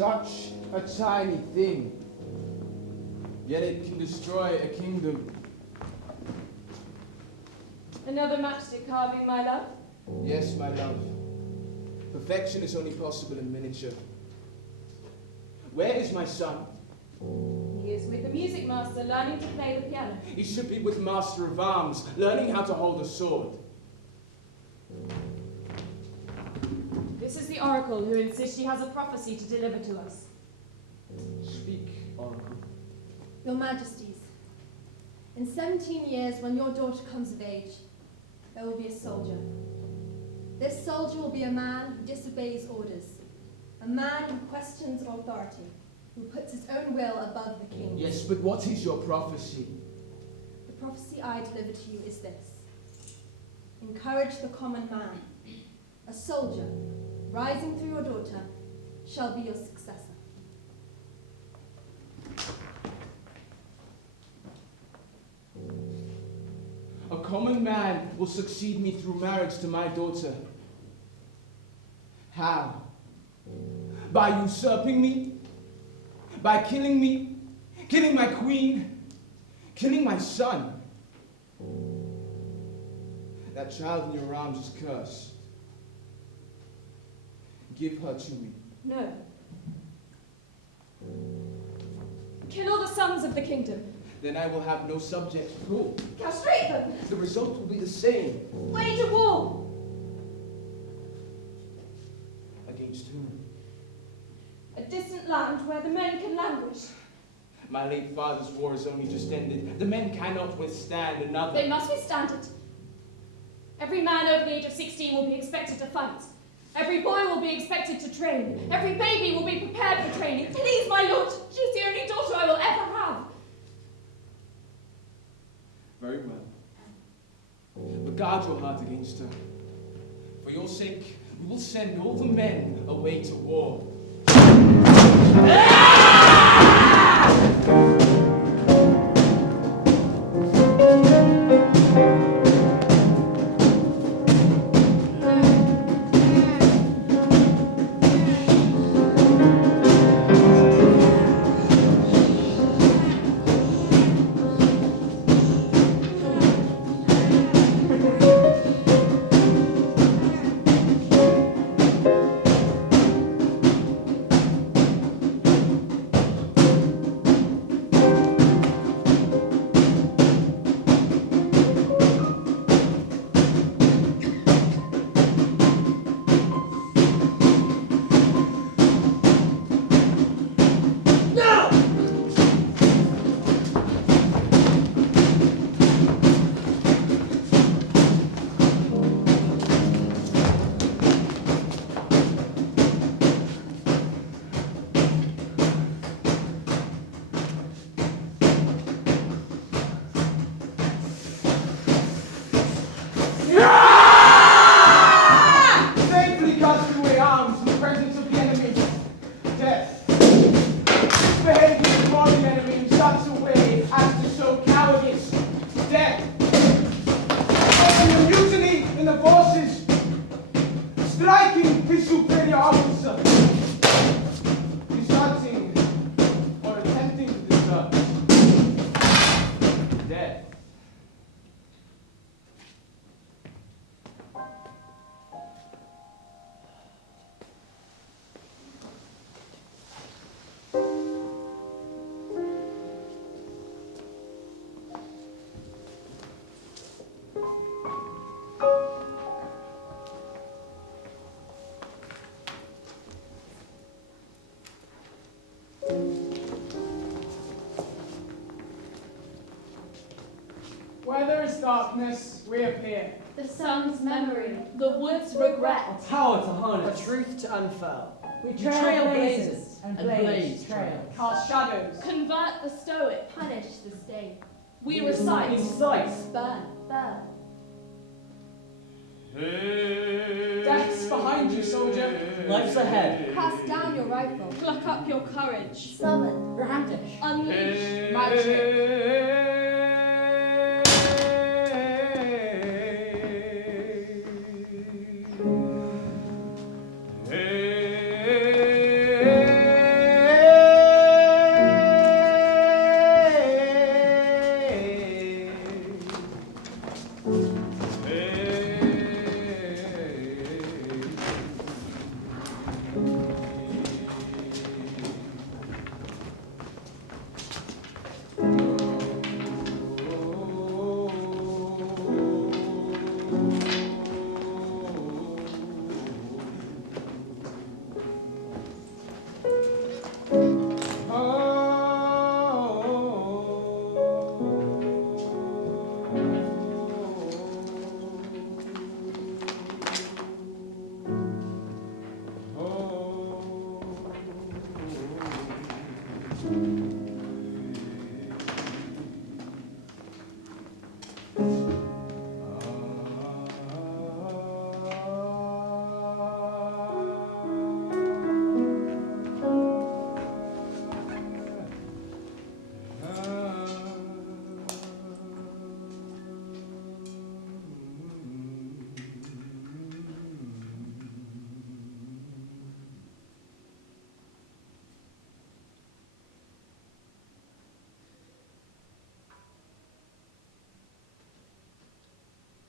Such a tiny thing, yet it can destroy a kingdom. Another matchstick carving, my love? Yes, my love. Perfection is only possible in miniature. Where is my son? He is with the music master, learning to play the piano. He should be with Master of Arms, learning how to hold a sword. This is the oracle who insists she has a prophecy to deliver to us. Speak, oracle. Your Majesties, in 17 years, when your daughter comes of age, there will be a soldier. This soldier will be a man who disobeys orders, a man who questions authority, who puts his own will above the king's. Yes, but what is your prophecy? The prophecy I deliver to you is this. Encourage the common man. A soldier, rising through your daughter, shall be your successor. A common man will succeed me through marriage to my daughter. How? By usurping me? By killing me? Killing my queen? Killing my son? That child in your arms is cursed. Give her to me. No. Kill all the sons of the kingdom. Then I will have no subjects at all. Castrate them. The result will be the same. Wage a war. Against whom? A distant land where the men can languish. My late father's war has only just ended. The men cannot withstand another. They must withstand it. Every man over the age of 16 will be expected to fight. Every boy will be expected to train. Every baby will be prepared for training. Please, my lord, she is the only daughter I will ever have. Very well. But guard your heart against her. For your sake, we will send all the men away to war. his superior officer, deserting or attempting to desert, dead. Where there is darkness, we appear. The sun's memory, the wood's regret. A power to A harness. truth to unfurl. We trail blazes and blaze blaze trails. Cast shadows. Convert the stoic. Punish the stain. We recite. Incite. Burn. Burn. Death's behind you, soldier. Life's ahead. Cast down your rifle. Pluck up your courage. Summon. Brandish. Unleash.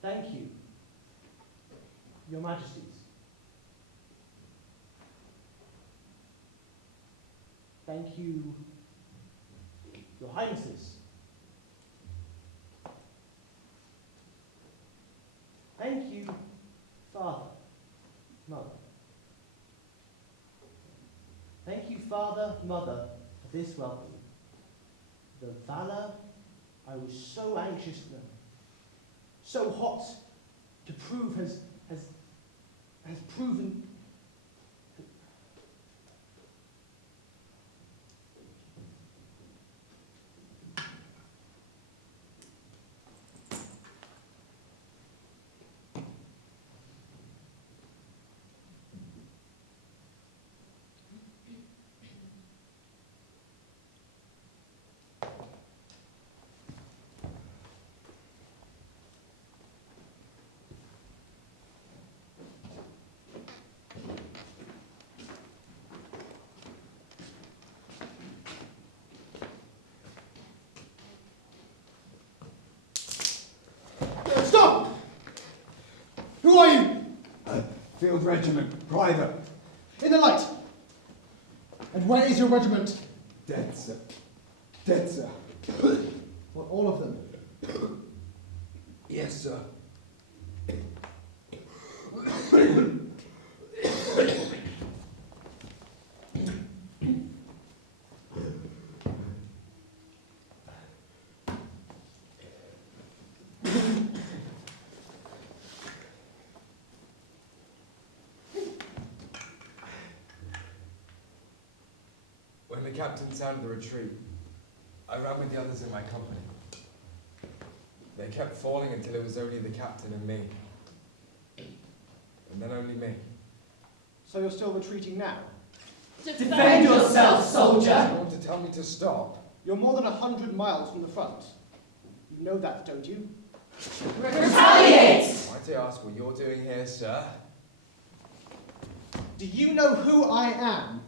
Thank you, Your Majesties. Thank you, Your Highnesses. Thank you, Father, Mother. Thank you, Father, Mother, for this welcome. The valor I was so anxious to know, so hot to prove has proven. Stop! Who are you? Field Regiment, private. In the light. And where is your regiment? Dead, sir. Dead, sir. What, all of them? Yes, sir. When the captain sounded the retreat, I ran with the others in my company. They kept falling until it was only the captain and me. And then only me. So you're still retreating now? Defend yourself, soldier! You want to tell me to stop? You're more than 100 miles from the front. You know that, don't you? Retaliate! Might I ask what you're doing here, sir? Do you know who I am?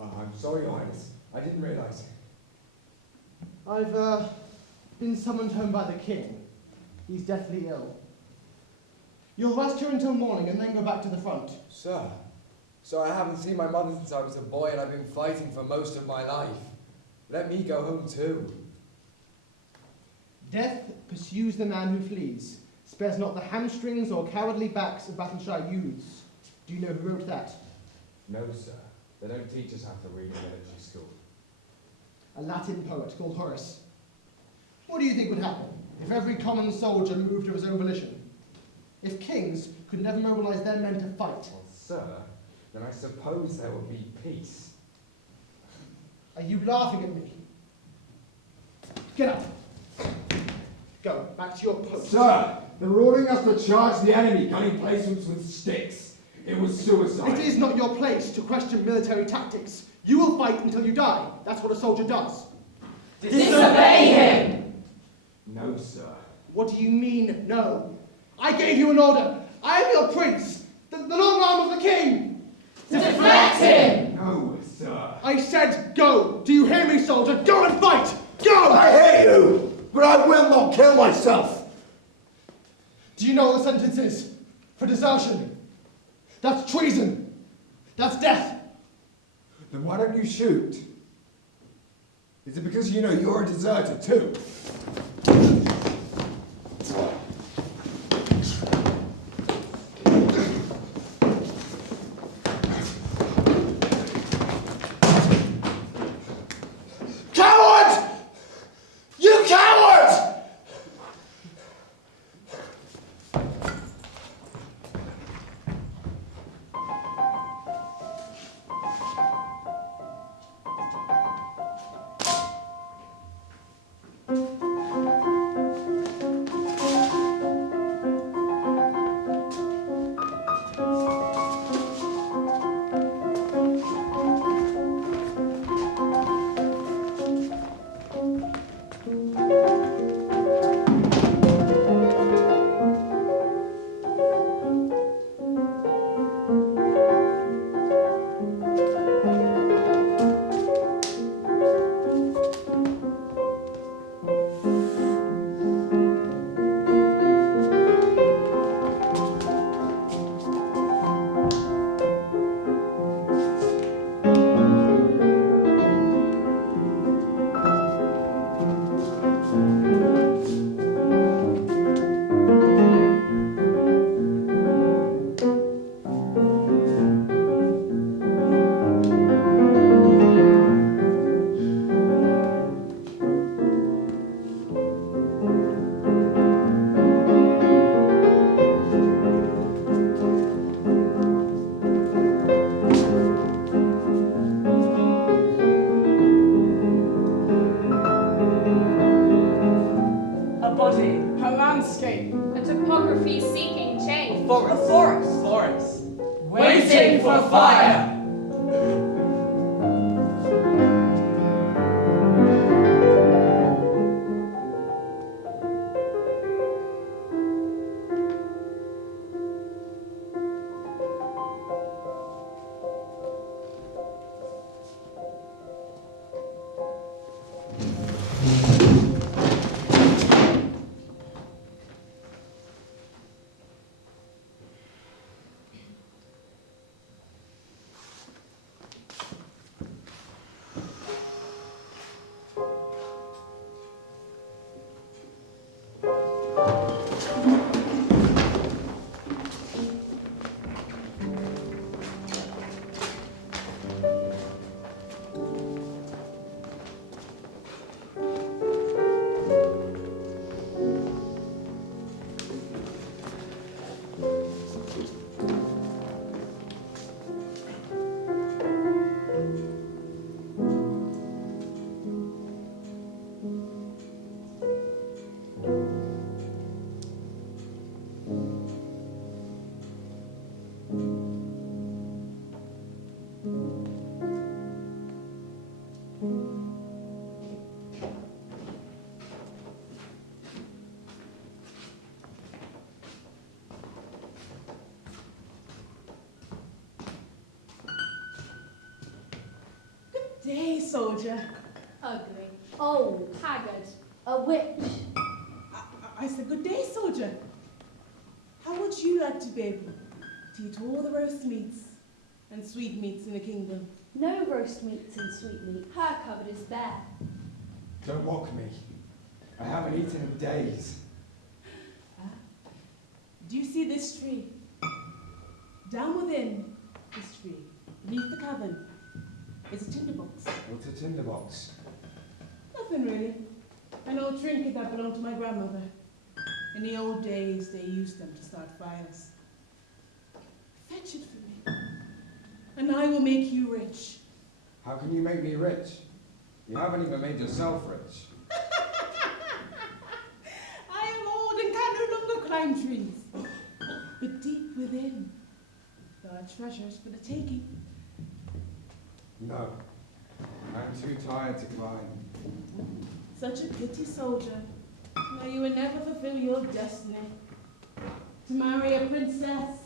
I'm sorry, Your Highness. I didn't realise. I've been summoned home by the king. He's deathly ill. You'll rest here until morning and then go back to the front. Sir, I haven't seen my mother since I was a boy and I've been fighting for most of my life. Let me go home too. Death pursues the man who flees, spares not the hamstrings or cowardly backs of battle-shy youths. Do you know who wrote that? No, sir. They don't teach us how to read in military school. A Latin poet called Horace. What do you think would happen if every common soldier moved of his own volition? If kings could never mobilize their men to fight? Well, sir, then I suppose there would be peace. Are you laughing at me? Get up. Go, back to your post. Sir, they're ordering us to charge the enemy, cutting placements with sticks. It was suicide. It is not your place to question military tactics. You will fight until you die. That's what a soldier does. Disobey him! No, sir. What do you mean, no? I gave you an order. I am your prince, the long arm of the king. Deflect him! No, sir. I said go. Do you hear me, soldier? Go and fight. Go! I hear you, but I will not kill myself. Do you know what the sentence is? For desertion. That's treason. That's death. Then why don't you shoot? Is it because you know you're a deserter too? Coward! You coward! Forest. Waiting for fire. day, soldier. Ugly, old, haggard, a witch. I said good day, soldier. How would you like to be able to eat all the roast meats and sweetmeats in the kingdom? No roast meats and sweetmeat. Her cupboard is bare. Don't mock me. I haven't eaten in days. Do you see this tree? Down within this tree, beneath the cavern, is a tinderbox. What's a tinderbox? Nothing really. An old trinket that belonged to my grandmother. In the old days, they used them to start fires. Fetch it for me, and I will make you rich. How can you make me rich? You haven't even made yourself rich. I am old and can no longer climb trees. But deep within, there are treasures for the taking. No. I'm too tired to climb. Such a pity, soldier. Now you will never fulfill your destiny. To marry a princess.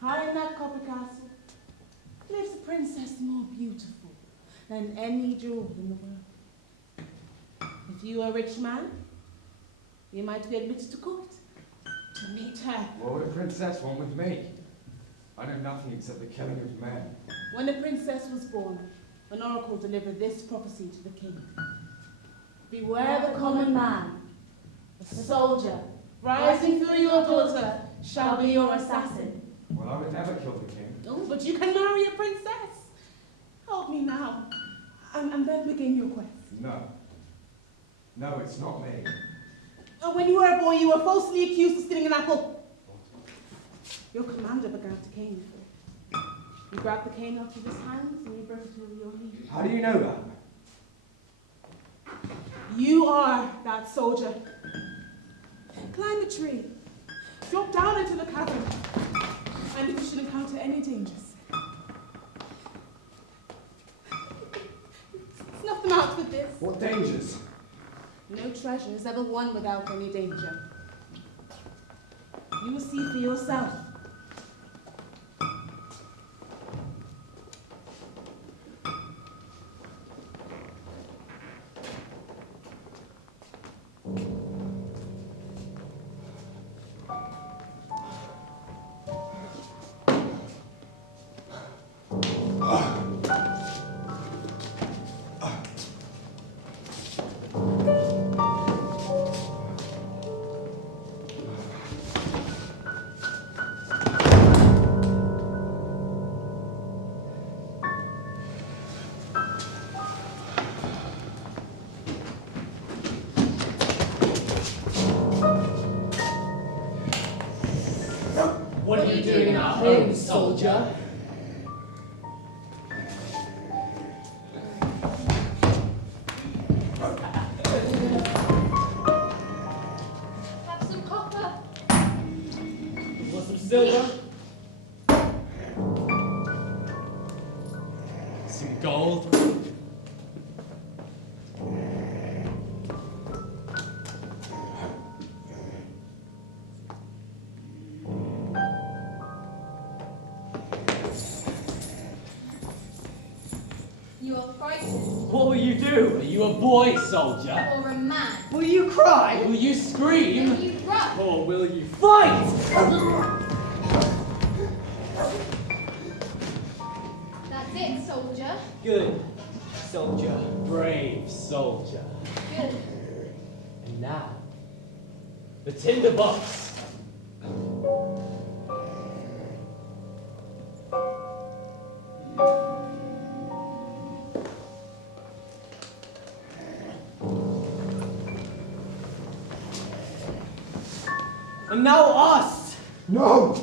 High in that copper castle lives a princess more beautiful than any jewel in the world. If you are a rich man, you might be admitted to court to meet her. What would a princess want with me? I know nothing except the killing of men. When the princess was born, an oracle delivered this prophecy to the king. Beware the common man, a soldier, rising through your daughter, shall be your assassin. Well, I would never kill the king. Oh, but you can marry a princess. Help me now, and then begin your quest. No. No, it's not me. When you were a boy, you were falsely accused of stealing an apple. Your commander began to cane you. You grabbed the cane out of his hands and you broke it over your knee. How do you know that? You are that soldier. Climb a tree. Drop down into the cavern. And if you should encounter any dangers, snuff them out with this. What dangers? No treasure is ever won without any danger. You will see for yourself. What are you doing at home, soldier? Have some copper. Want some silver? Some gold? You are frightened, What will you do? Are you a boy soldier? or a man. Will you cry? Will you scream? Will you run? Or will you fight? That's it, soldier. Good soldier, brave soldier. Good. And now, the tinderbox. And now us! No!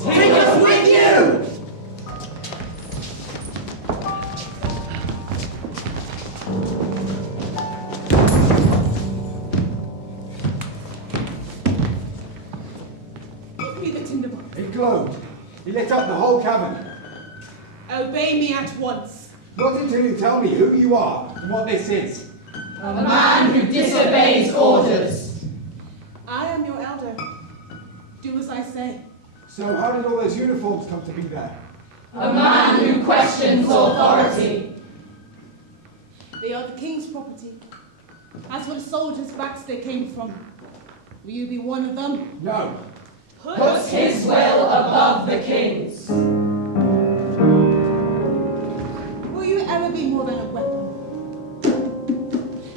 Take us with you! Give me the tinderbox. It glowed. He lit up the whole cavern. Obey me at once. Not until you tell me who you are and what this is. A man who disobeys orders. I am your elder. Do as I say. So how did all those uniforms come to be there? A man who questions authority. They are the king's property. As for the soldiers' backs they came from, will you be one of them? No. Puts his will above the king's. Will you ever be more than a weapon?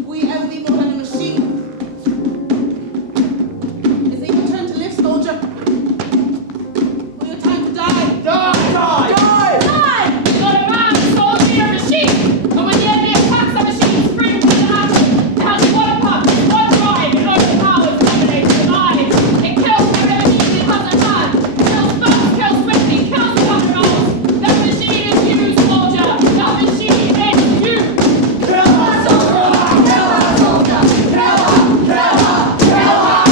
Will you ever be more than a machine? Is it your turn to live, soldier? Or your time to die? Die! Die! Die! Die! Not a man, soldier, you're a machine! And when the enemy attacks, the machine springs into action. It has one pump, one drive, it overpowers, dominates the mind. It kills whatever machine it has at hand. Kills fast, kills swiftly, kills the controls. That machine is you, soldier! That machine is you! Kill her, soldier! Kill her, soldier! Kill her! Kill her! Kill her!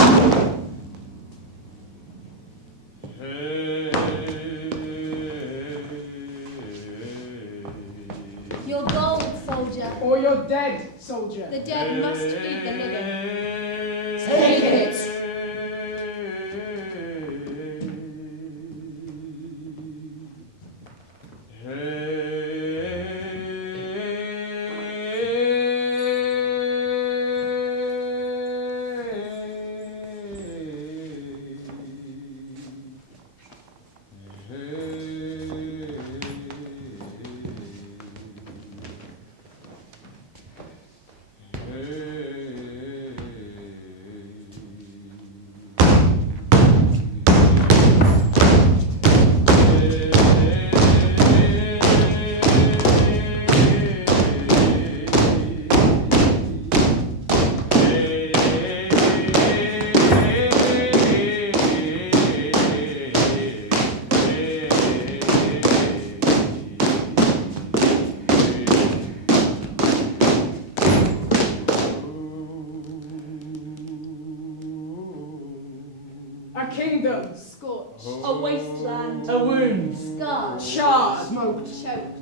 You're gold, soldier. Or you're dead, soldier. The dead must feed the living. Take it. A kingdom. Scorched. A wasteland. A wound. Scarred. Charred. Smoked. Choked.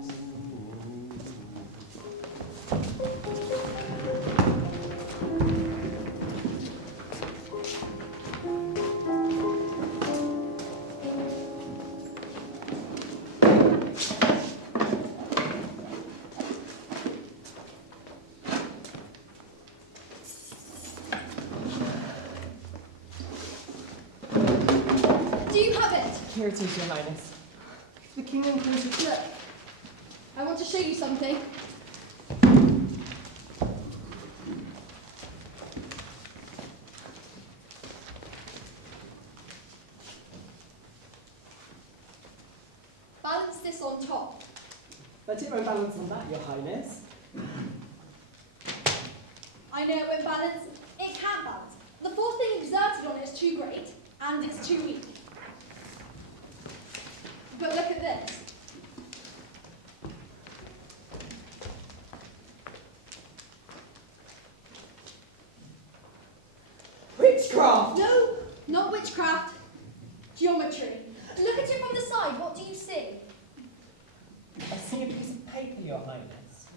Do you have it? Here it is, Your Highness. The king and queen. Look. I want to show you something. Balance this on top. But it won't balance on that, Your Highness. I know it won't balance. It can't balance. The force being exerted on it is too great, and it's too weak. But look at this. Witchcraft! No, not witchcraft. Geometry. Look at it from the side. What do you see? I see a piece of paper, Your Highness.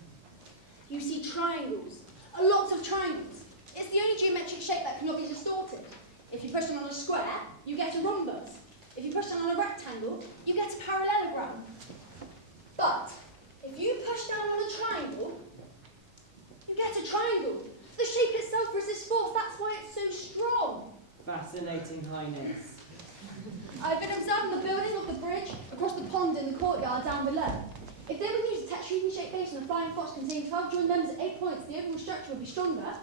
You see triangles. Lots of triangles. It's the only geometric shape that cannot be distorted. If you push them on a square, you get a rhombus. If you push down on a rectangle, you get a parallelogram. But if you push down on a triangle, you get a triangle. The shape itself resists force. That's why it's so strong. Fascinating, Highness. I've been observing the building of the bridge across the pond in the courtyard down below. If they would use a tetrahedron-shaped base and a flying fox containing 12 joined members at 8 points, the overall structure would be stronger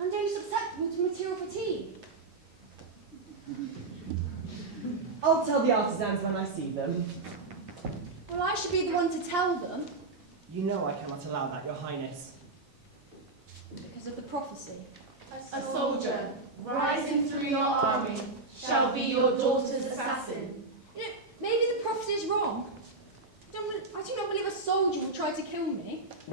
and only susceptible to material fatigue. I'll tell the artisans when I see them. Well, I should be the one to tell them You know I cannot allow that, Your Highness. because of the prophecy. A soldier, rising through your army, shall be your daughter's assassin. You know, maybe the prophecy is wrong. I do not believe a soldier will try to kill me. The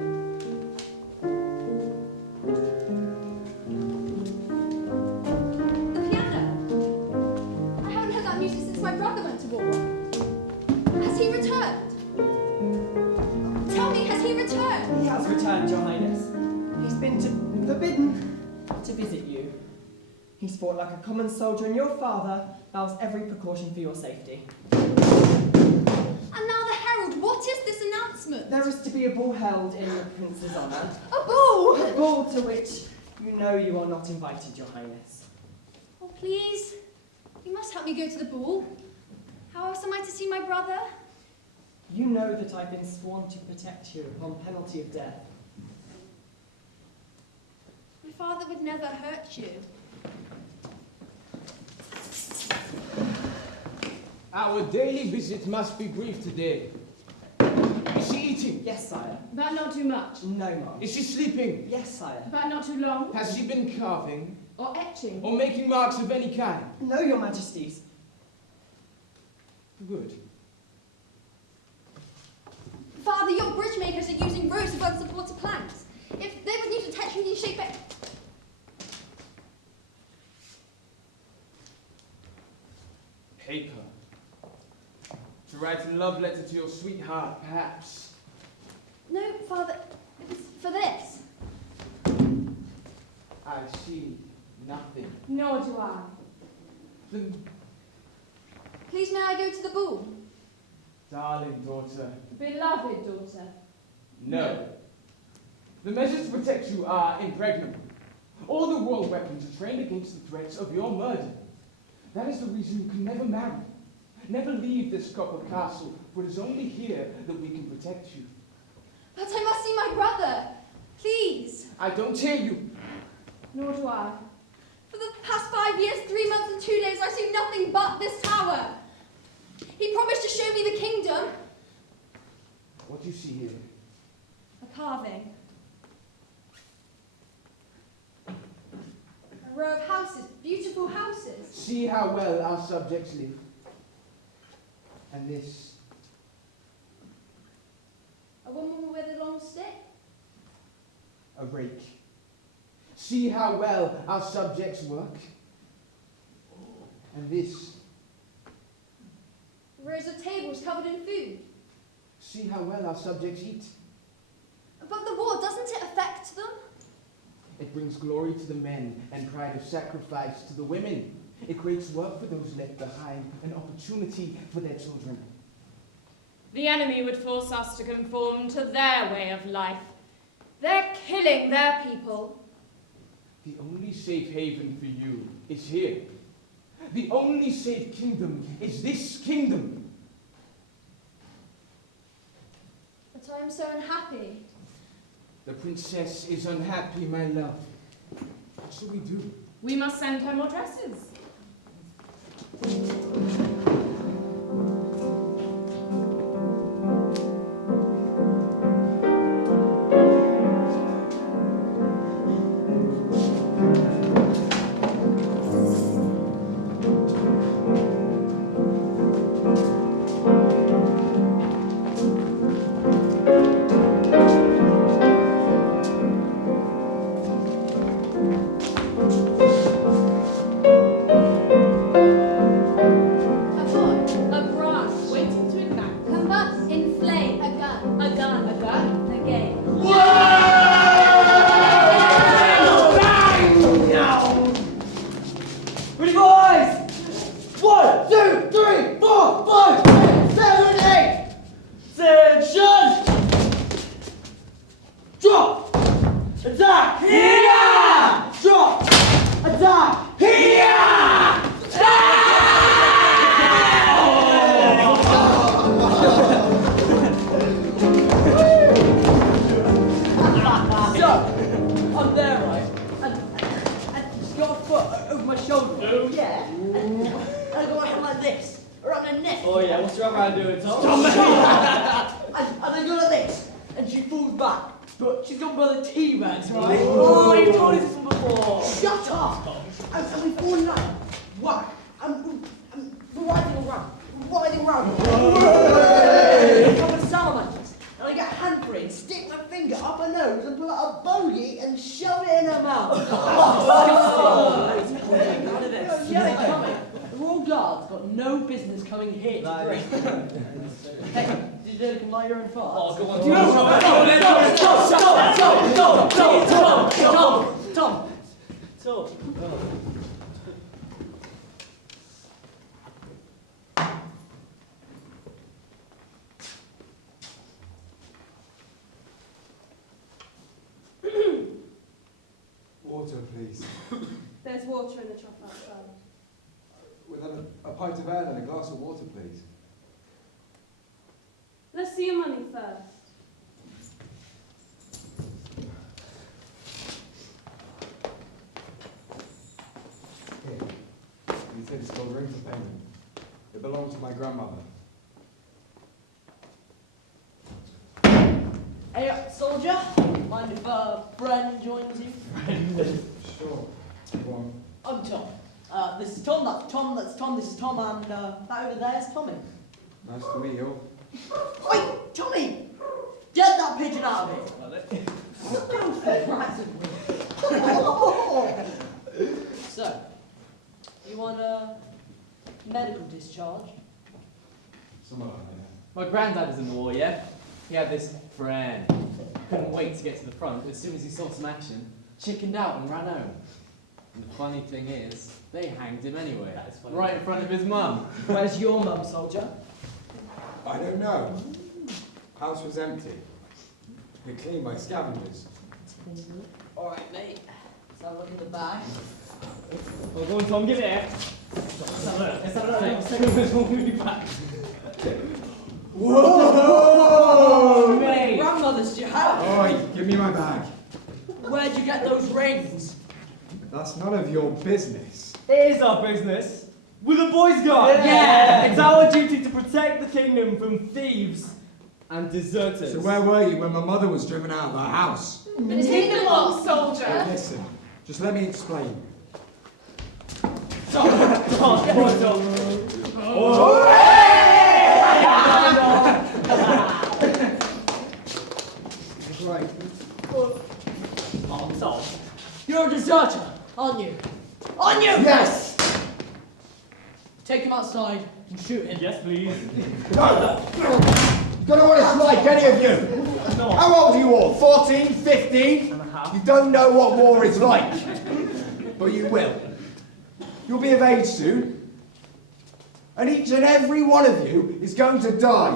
piano. I haven't heard that music since my brother went to war. Has he returned? Tell me, has he returned? He has returned, Your Highness. He's been forbidden to visit you. He's fought like a common soldier, and your father vows every precaution for your safety. And now the herald, what is this announcement? There is to be a ball held in the prince's honour. A ball! A ball to which you know you are not invited, your highness. Oh, please. You must help me go to the ball. How else am I to see my brother? You know that I've been sworn to protect you upon penalty of death. My father would never hurt you. Our daily visit must be brief today. Is she eating? Yes, sire. But not too much. No, Mom. Is she sleeping? Yes, sire. But not too long. Has she been carving? Or etching. Or making marks of any kind? No, your majesties. Good. Father, your bridge makers are using rows of unsupported planks. If they would need attention, you shape it. Paper. To write a love letter to your sweetheart, perhaps. No, Father, it's for this. I see nothing. Nor do I. Then, Please may I go to the ball? darling daughter, Beloved daughter. no. The measures to protect you are impregnable. All the world weapons are trained against the threats of your murder. That is the reason you can never marry. Never leave this copper castle, for it is only here that we can protect you. But I must see my brother. Please. I don't hear you. Nor do I. For the past 5 years, 3 months and 2 days, I've seen nothing but this tower. He promised to show me the kingdom. What do you see here? A carving. A row of houses, beautiful houses. See how well our subjects live. And this, A woman with a long stick. a rake. See how well our subjects work. And this, Rows of tables covered in food. see how well our subjects eat. But the war, doesn't it affect them? It brings glory to the men and pride of sacrifice to the women. It creates work for those left behind, an opportunity for their children. The enemy would force us to conform to their way of life. They're killing their people. The only safe haven for you is here. The only safe kingdom is this kingdom. But I am so unhappy. The princess is unhappy, my love. What shall we do? We must send her more dresses. please. There's water in the trough outside. With a pint of ale and a glass of water, please. Let's see your money first. Here. You take this gold ring for payment. It belongs to my grandmother. Hey, soldier, mind if a friend joins you? Sure. Go on. I'm Tom. This is Tom, that's Tom, that's Tom, this is Tom, and that over there is Tommy. Nice to meet you. Oi, Tommy! Get that pigeon out of here! So, you want a medical discharge? Somewhere like that. My granddad was in the war, yeah? He had this friend. Couldn't wait to get to the front, but as soon as he saw some action, chickened out and ran home. And the funny thing is, they hanged him anyway. That is funny. Right in front of his mum. Where's your mum, soldier? I don't know. House was empty. They cleaned by scavengers. Alright, mate. Let's have a look in the bag. Well, go on, Tom, give it here. Let's have a look. Let's have a look. Let's take a visual movie back. Whoa! Mate! Grandmother's do you have? Oi, give me my bag. Where'd you get those rings? That's none of your business. It is our business. We're the Boy Scouts. Yeah. It's our duty to protect the kingdom from thieves and deserters. So where were you when my mother was driven out of our house? The Tinderbox, soldier. Listen, just let me explain. Right. Oh, Tom. You're a deserter, aren't you? Aren't you? Yes! Take him outside and shoot him. Yes, please. No! You don't know what it's like, any of you! No. How old are you all? 14? 15? And a half. You don't know what war is like. But you will. You'll be of age soon. And each and every one of you is going to die.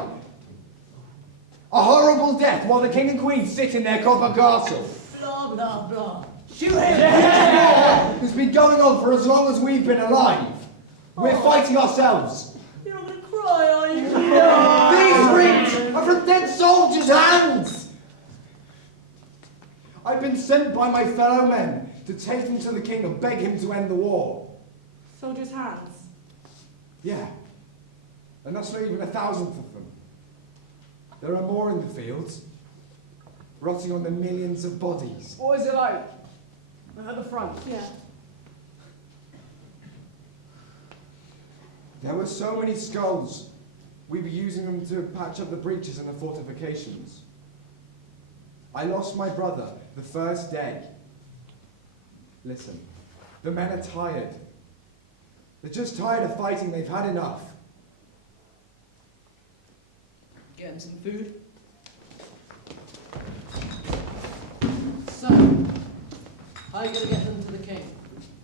A horrible death while the king and queen sit in their copper castle. Blah, blah, blah. Shoot him! This war has been going on for as long as we've been alive. We're fighting ourselves. You're not going to cry, are you? These rings are from dead soldiers' hands. I've been sent by my fellow men to take them to the king and beg him to end the war. Soldiers' hands. Yeah. And that's not even 1,000th of them. There are more in the fields, rotting on the millions of bodies. What is it like? At the front. Yeah. There were so many skulls. We were using them to patch up the breaches in the fortifications. I lost my brother the first day. Listen, the men are tired. They're just tired of fighting. They've had enough. Get him some food. So, how are you going to get them to the king?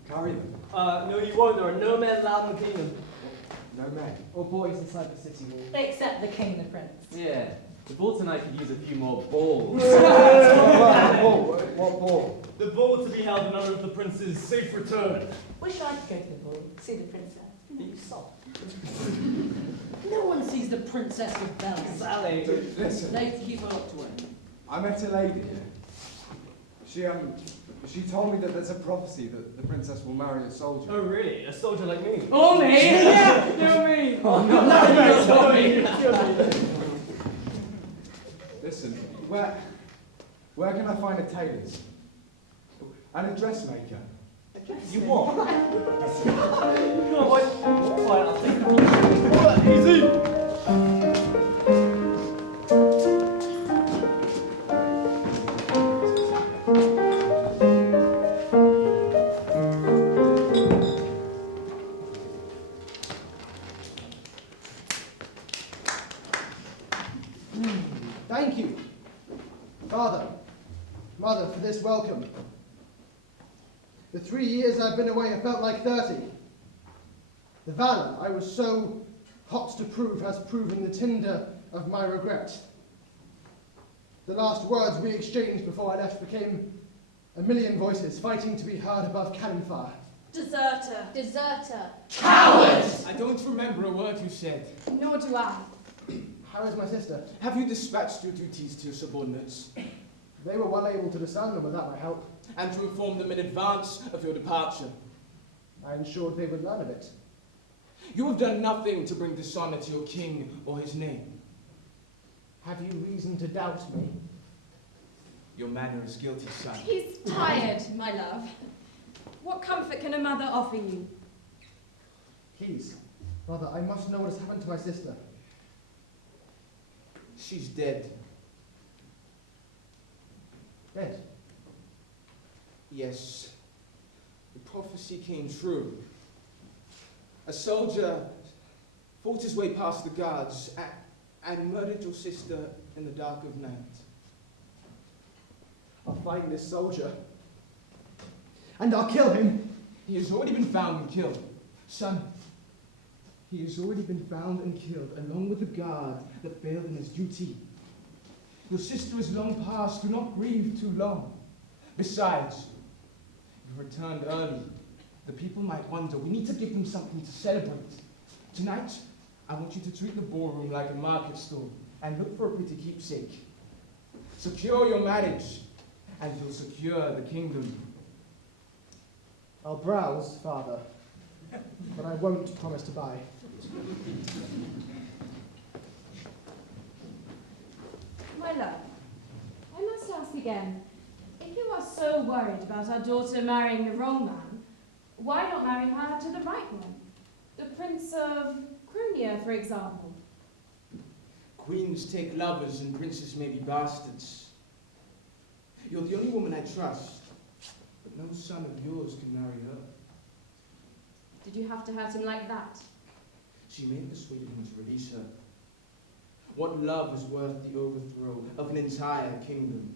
Carry them. No, you won't. There are no men allowed in the kingdom. No men. Or boys inside the city wall. Except the king and the prince. Yeah. The ball tonight could use a few more balls. What ball? The ball to be held in honor of the prince's safe return. Wish I could go to the ball, see the princess. You soft. No one sees the princess with bells. Sally. Listen, They keep her up to it. I met a lady. She told me that there's a prophecy that the princess will marry a soldier. Oh, really? A soldier like me? Oh, me! Yeah, you me! Oh, no, sorry. Listen, where can I find a tailor's? And a dressmaker? You what? No, Fine, I'll take it. Easy! Thank you, Father, Mother, for this welcome. The 3 years I've been away have felt like 30. The valour I was so hot to prove has proven the tinder of my regret. The last words we exchanged before I left became A million voices fighting to be heard above cannon fire. Deserter. Deserter. Coward! I don't remember a word you said. Nor do I. How is my sister? Have you dispatched your duties to your subordinates? They were well able to discern them without my help. And to inform them in advance of your departure? I ensured they would learn of it. You have done nothing to bring dishonor to your king or his name. Have you reason to doubt me? Your manner is guilty, son. He's tired, my love. What comfort can a mother offer you? Please, mother, I must know what has happened to my sister. She's dead. Dead? Yes. The prophecy came true. A soldier fought his way past the guards and murdered your sister in the dark of night. I'll find this soldier. And I'll kill him. He has already been found and killed. Son, he has already been found and killed, along with the guard that failed in his duty. Your sister is long past. Do not grieve too long. Besides, you returned early. The people might wonder. We need to give them something to celebrate. Tonight, I want you to treat the ballroom like a market stall and look for a pretty keepsake. Secure your marriage, and you'll secure the kingdom. I'll browse, father, but I won't promise to buy. My love, I must ask again, if you are so worried about our daughter marrying the wrong man, why not marry her to the right one? The Prince of Crimea, for example. Queens take lovers and princes may be bastards. You're the only woman I trust, but no son of yours can marry her. Did you have to hurt him like that? She may have persuaded him to release her. What love is worth the overthrow of an entire kingdom?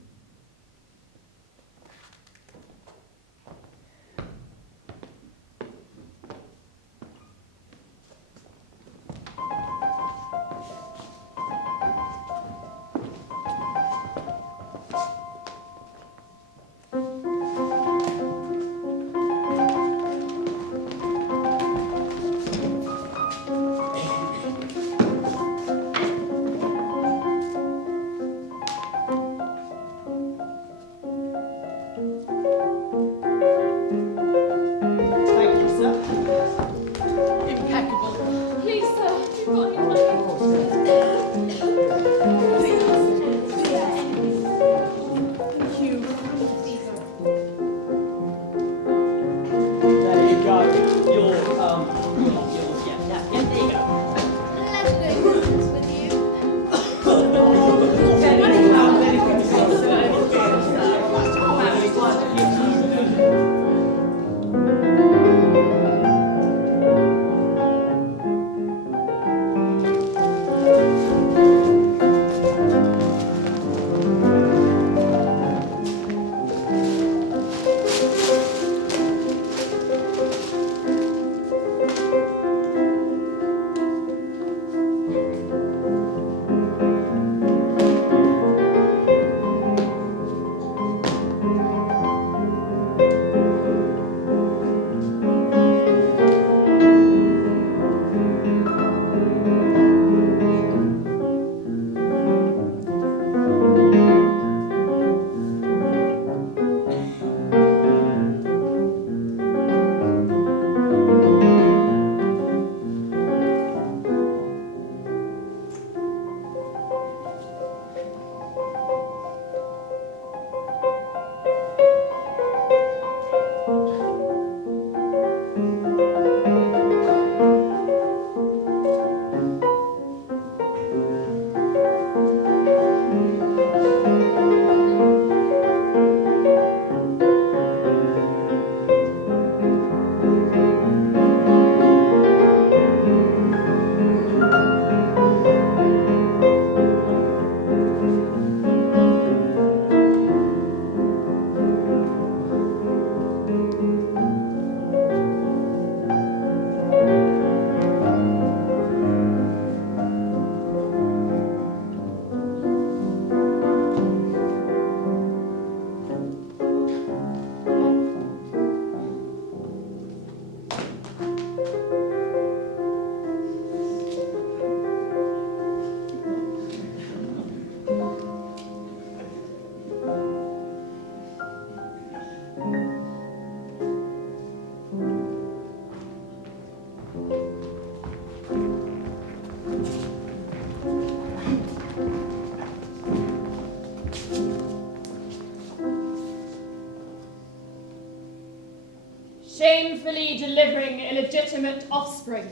unfaithfully delivering illegitimate offspring,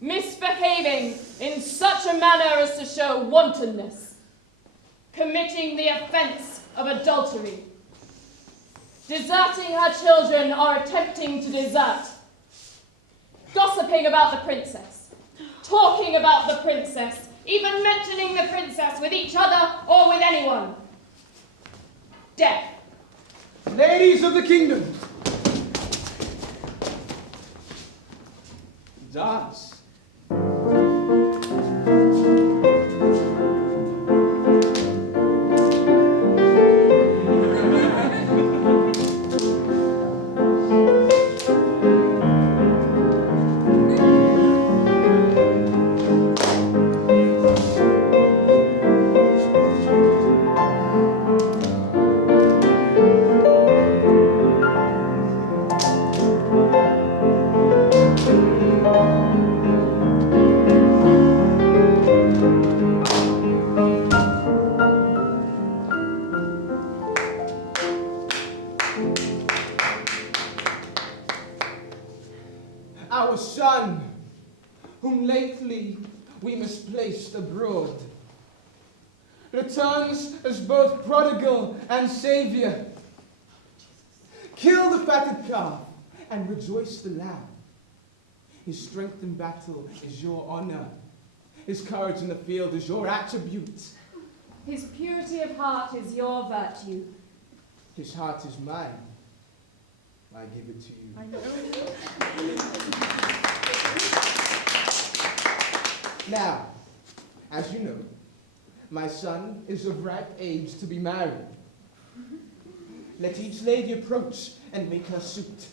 misbehaving in such a manner as to show wantonness, committing the offence of adultery, deserting her children or attempting to desert, gossiping about the princess, talking about the princess, even mentioning the princess with each other or with anyone. Death. Ladies of the kingdom, dance. Our son, whom lately we misplaced abroad, returns as both prodigal and savior. Kill the fatted calf and rejoice the lamb. His strength in battle is your honor. His courage in the field is your attribute. His purity of heart is your virtue. His heart is mine. I give it to you. I know. Now, as you know, my son is of ripe age to be married. Let each lady approach and make her suit.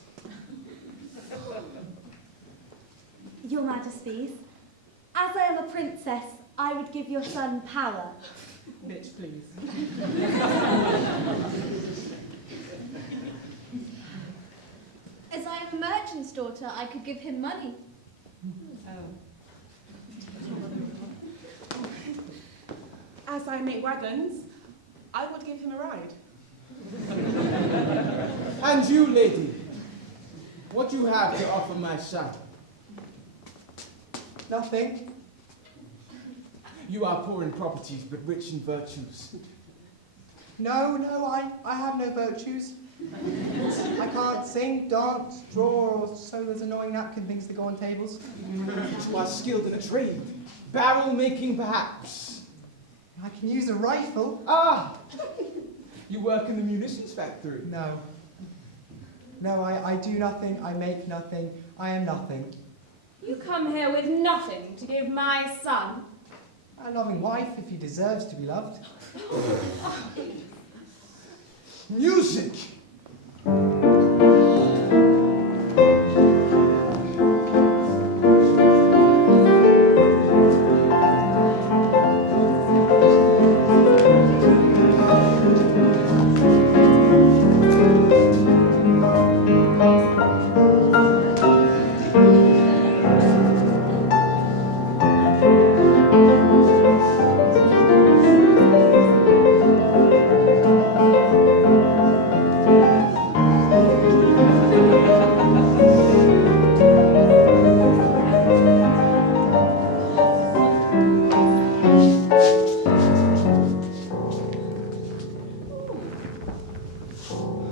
Your Majesties, as I am a princess, I would give your son power. Bitch, please. As I am a merchant's daughter, I could give him money. As I make wagons, I would give him a ride. And you, lady, what do you have to offer my son? Nothing. You are poor in properties, but rich in virtues. No, I have no virtues. I can't sing, dance, draw, or sew those annoying napkin things that go on tables. You are skilled in a trade, barrel making perhaps. I can use a rifle. Ah, you work in the munitions factory. No. No, I do nothing, I make nothing, I am nothing. You come here with nothing to give my son. A loving wife, if he deserves to be loved. Music!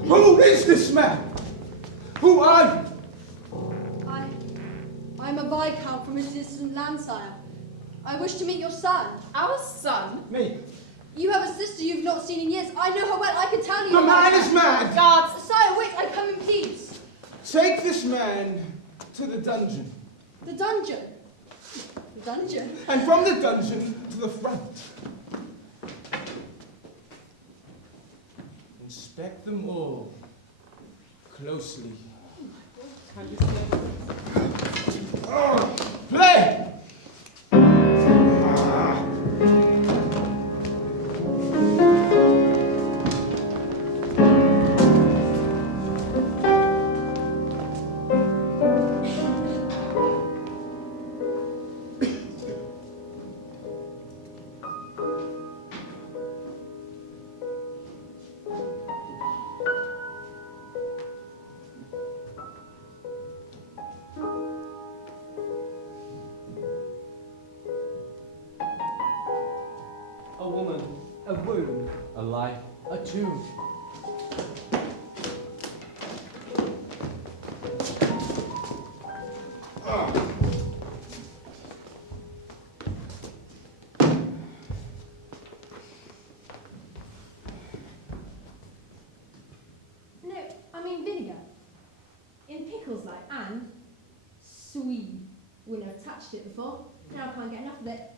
Who is this man? Who are you? I'm a viscount from a distant land, sire. I wish to meet your son. Our son? Me. You have a sister you've not seen in years. I know her well. I can tell you. The man is mad. Guards! Sire, wait, I come in peace. Take this man to the dungeon. The dungeon. The dungeon? And from the dungeon to the front. Inspect them all closely. Play! womb, a life, a tomb. No, I mean vinegar. In pickles like, and sweet. Wouldn't have touched it before. Now I can't get enough of it.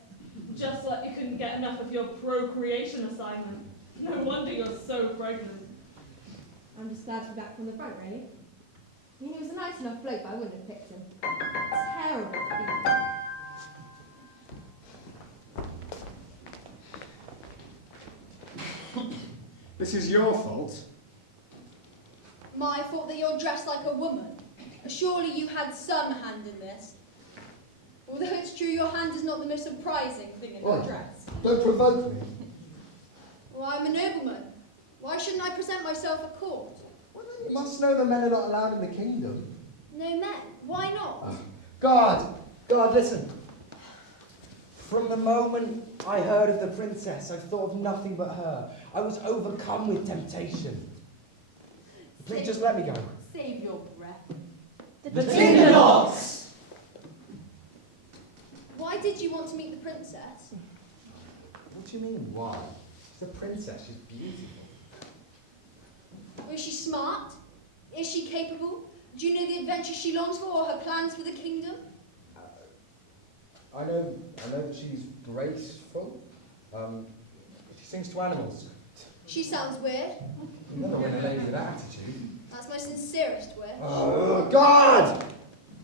Just like you couldn't get enough of your procreation assignment. No wonder you're so pregnant. I'm just glad to be back from the front, really. I mean, he was a nice enough bloke, but I wouldn't have picked him. Terrible feeling. This is your fault. My fault that you're dressed like a woman. Surely you had some hand in this. Although it's true your hand is not the most surprising thing in your dress. Don't provoke me. Well, I'm a nobleman. Why shouldn't I present myself at court? Well, you must know that men are not allowed in the kingdom. No men. Why not? Guard, listen. From the moment I heard of the princess, I thought of nothing but her. I was overcome with temptation. Please just let me go. Save your breath. The Tinderbox! Why did you want to meet the princess? What do you mean, why? She's a princess, she's beautiful. Is she smart? Is she capable? Do you know the adventure she longs for or her plans for the kingdom? I know that she's graceful. She sings to animals. She sounds weird. You never win a lady with that attitude. That's my sincerest wish. Oh, guard!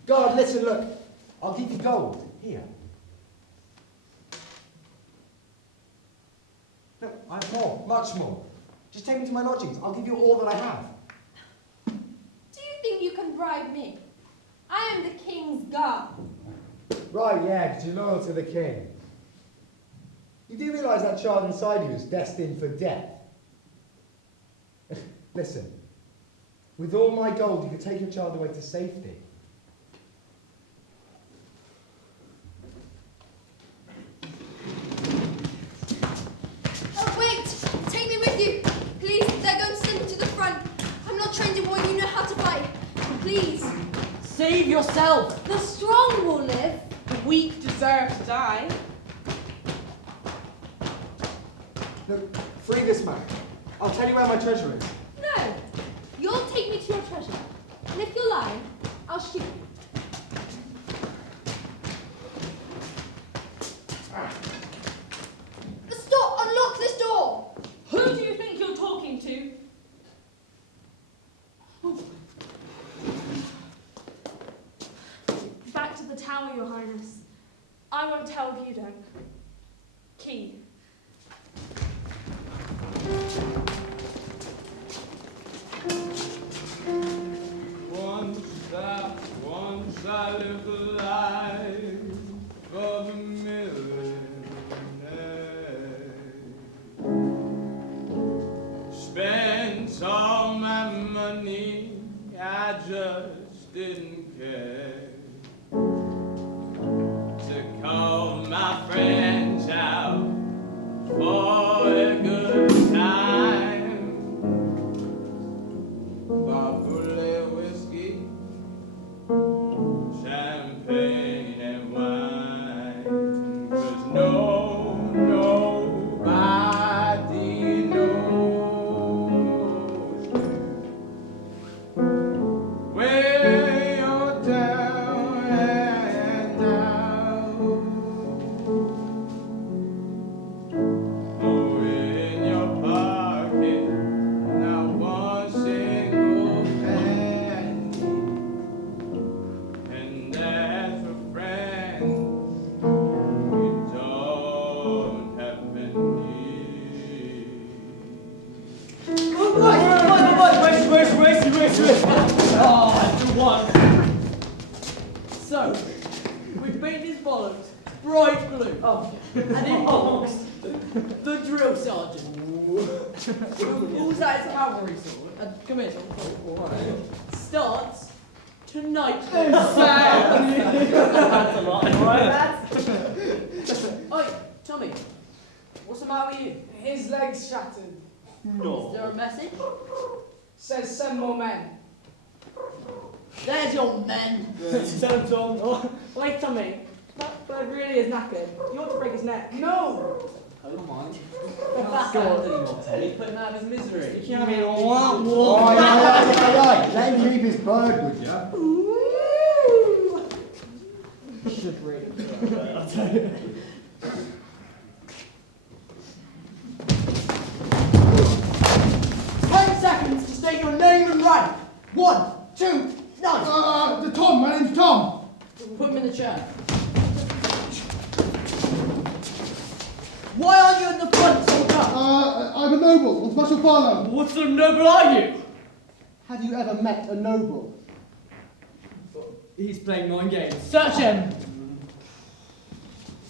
Guard, listen, look. I'll give you gold. Here. No, I have more, much more. Just take me to my lodgings. I'll give you all that I have. Do you think you can bribe me? I am the king's guard. Right, yeah, because you're loyal to the king. You do realise that child inside you is destined for death? Listen, with all my gold, you could take your child away to safety. Oh, wait! Take me with you! Please, they're going to send me to the front. I'm not trained in war, you know how to fight. Please. Save yourself. The strong will live. The weak deserve to die. Look, free this man. I'll tell you where my treasure is. No. You'll take me to your treasure. And if you're lying, I'll shoot you. Stop! Unlock this door! Who do you think you're talking to? Back to the tower, Your Highness. I won't tell if you don't. Key. Once I lived a life of a millionaire. Spent all my money, I just didn't care to call my friends out for a good time. Bubbly whiskey, champagne and wine, 'cause nobody knows where you're down and out. Oh, in your pocket, not one single penny, and as a friend, we don't have many. Oh, after one. So, we've made his bollocks bright blue. Oh. And in box, the drill sergeant. Who's that his cavalry sword? Come here, starts tonight. That's a lot, alright, lads? Oi, Tommy, what's the matter with you? His legs shattered. No. Is there a message? Says send more men. There's your men. Tell him, Tom. Oh, wait, Tommy. That bird really is knackered. You ought to break his neck. No! Oh my. Can't stand anymore, Teddy. Put him out of his misery. You mean what? Oh, right. Let him keep his bird, would ya? Should read. I'll tell you. 10 seconds to state your name and rank. 1, 2, 9. Tom, my name's Tom. Put him in the chair. Why aren't you in the front, soldier? I'm a noble of Marshal Farlow. What sort of noble are you? Have you ever met a noble? He's playing mind games. Search him!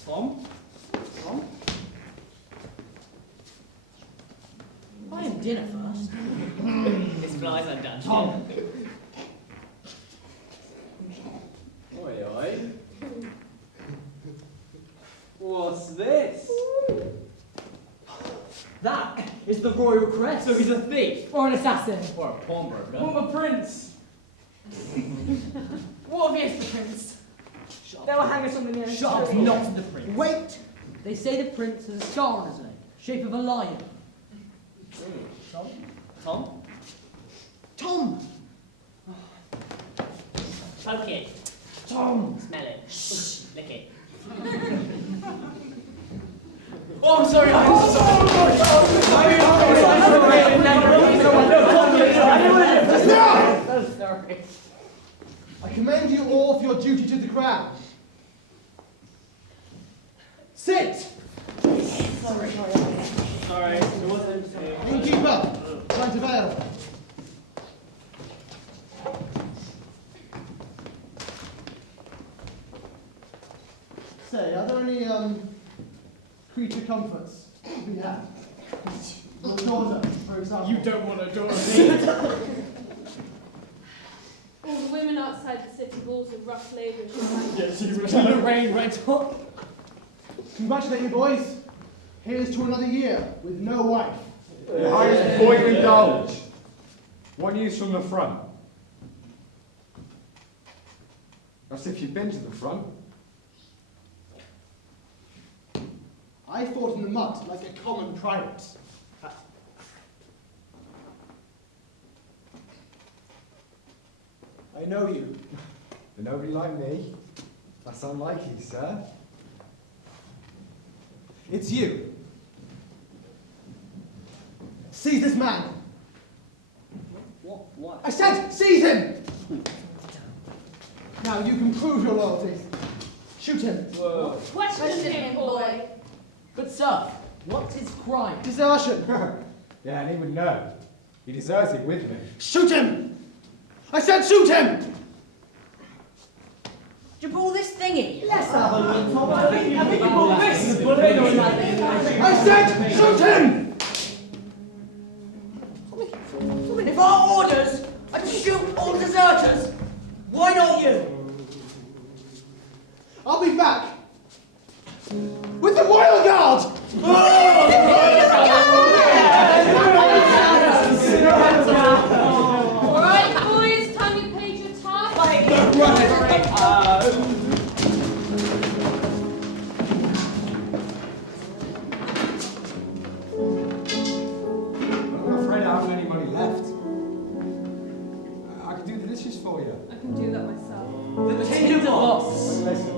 Tom? Tom? Buy him dinner first. His flies are done. Tom! Oi, oi. What's this? That is the royal crest. So he's a thief. Or an assassin. Or a pawnbroker. Former prince. What if he is the prince? They will hang us on the nearest tree. Not the prince. Wait! They say the prince has a scar on his leg, shape of a lion. Tom? Tom? Tom! Poke it. Tom! Smell it. Lick it. Oh, I'm sorry. Sorry. I commend you all for your duty to the crown. Sit! Sorry. Innkeeper, plant of ale. Say, are there any creature comforts we have? Your daughter, for example. You don't want a daughter me. All the women outside the city walls are rough labourers. Yes, you will. The rain went up. Congratulate you, boys. Here's to another year with no wife. The highest point we indulge. What news from the front? As if you've been to the front. I fought in the mud like a common private. I know you. But nobody like me. That's unlikely, sir. It's you. Seize this man. What? I said seize him! Now you can prove your loyalty. Shoot him. Whoa. Question him, boy. But sir, what's his crime? Desertion. Yeah, and he would know. He deserves it with me. Shoot him! I said shoot him! Did you pull this thingy? Let's have a look, Tom. I think you bought this. I said shoot him! If our orders are to shoot all deserters, why not you? I'll be back with the royal guard! Alright, boys, time you paid your task. I'm afraid I haven't any money left. I can do the dishes for you. I can do that myself. The Tinderbox. Listen,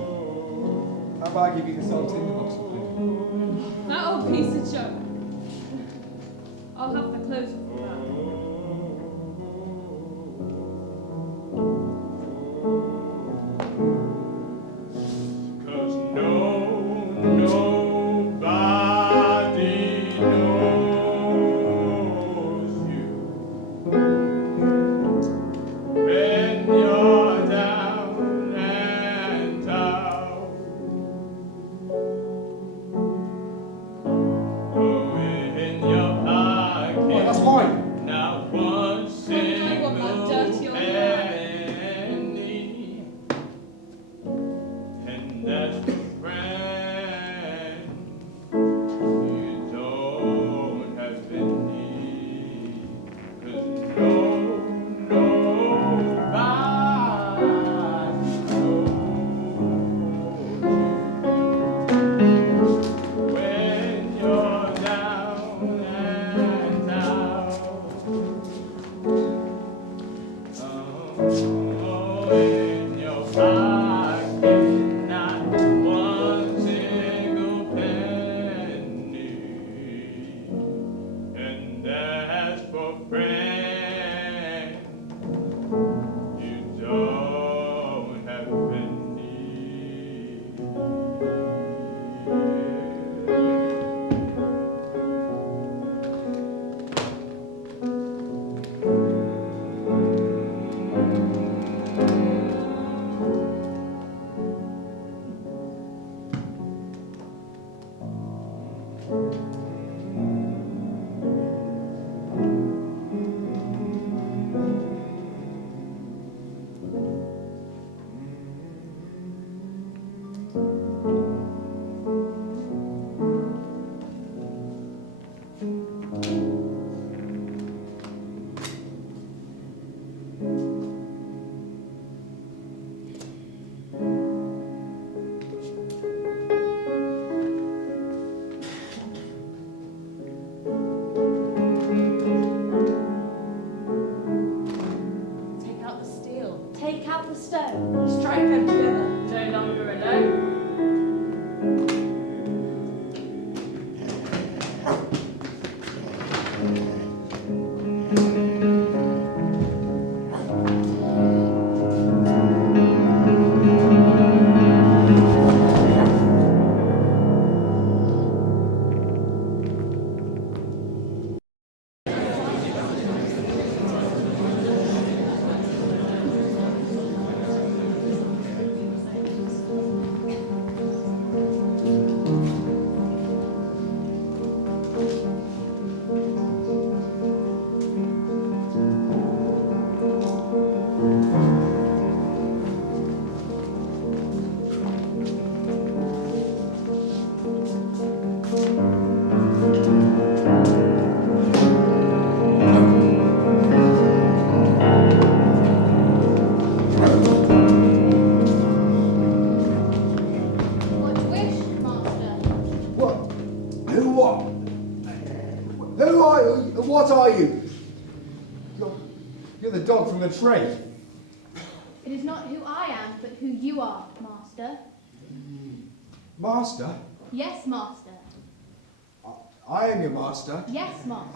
how about I give you this old Tinderbox for me? That old piece of junk. I'll have the clothes for that. That's mine. Strike them together. No longer alone. What are you? You're the dog from the tree. It is not who I am, but who you are, Master. Master? Yes, Master. I am your master. Yes, Master.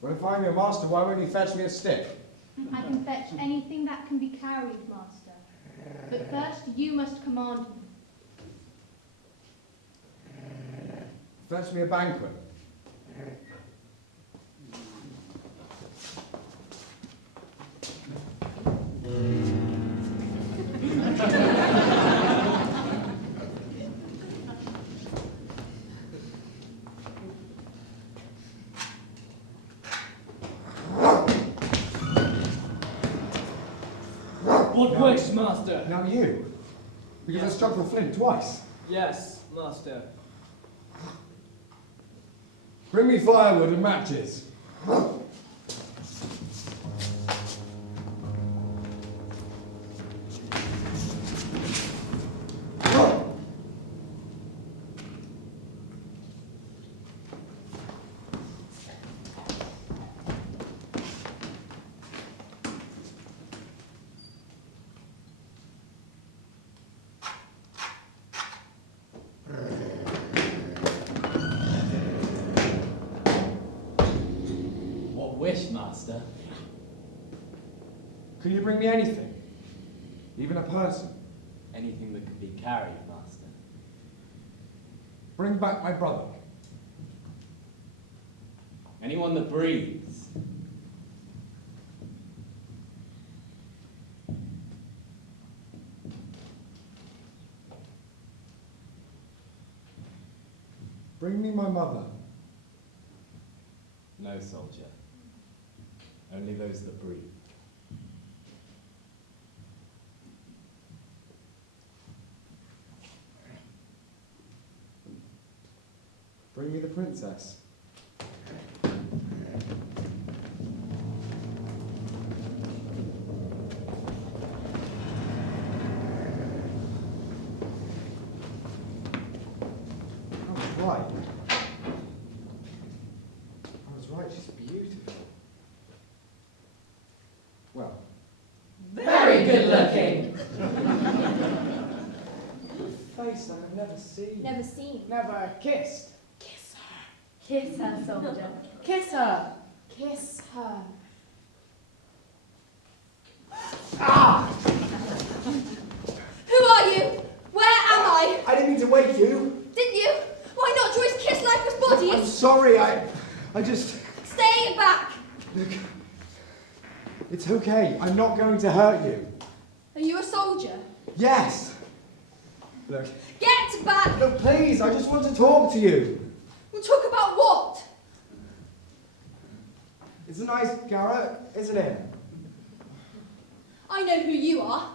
Well, if I'm your master, why won't you fetch me a stick? I can fetch anything that can be carried, Master. But first, you must command me. Fetch me a banquet. What wish, Master? Now you. Because I struck the flint twice. Yes, Master. Bring me firewood and matches. Wish, Master. Can you bring me anything? Even a person? Anything that can be carried, Master. Bring back my brother. Anyone that breathes. Bring me my mother. No, soldier. Only those that breathe. Bring me the princess. Right. I was right, she's beautiful. Well. Very good looking. Face I have never seen. Never seen. Never kissed. Kiss her. Kiss her, soldier. Kiss her. Kiss her. Ah! Who are you? Where am I? I didn't mean to wake you. Didn't you? Why not join kiss lifeless bodies? I'm sorry, I just... Stay back. Look, it's okay. I'm not going to hurt you. Are you a soldier? Yes. Look. Get back. Look, please, I just want to talk to you. We'll talk about what? It's a nice garret, isn't it? I know who you are.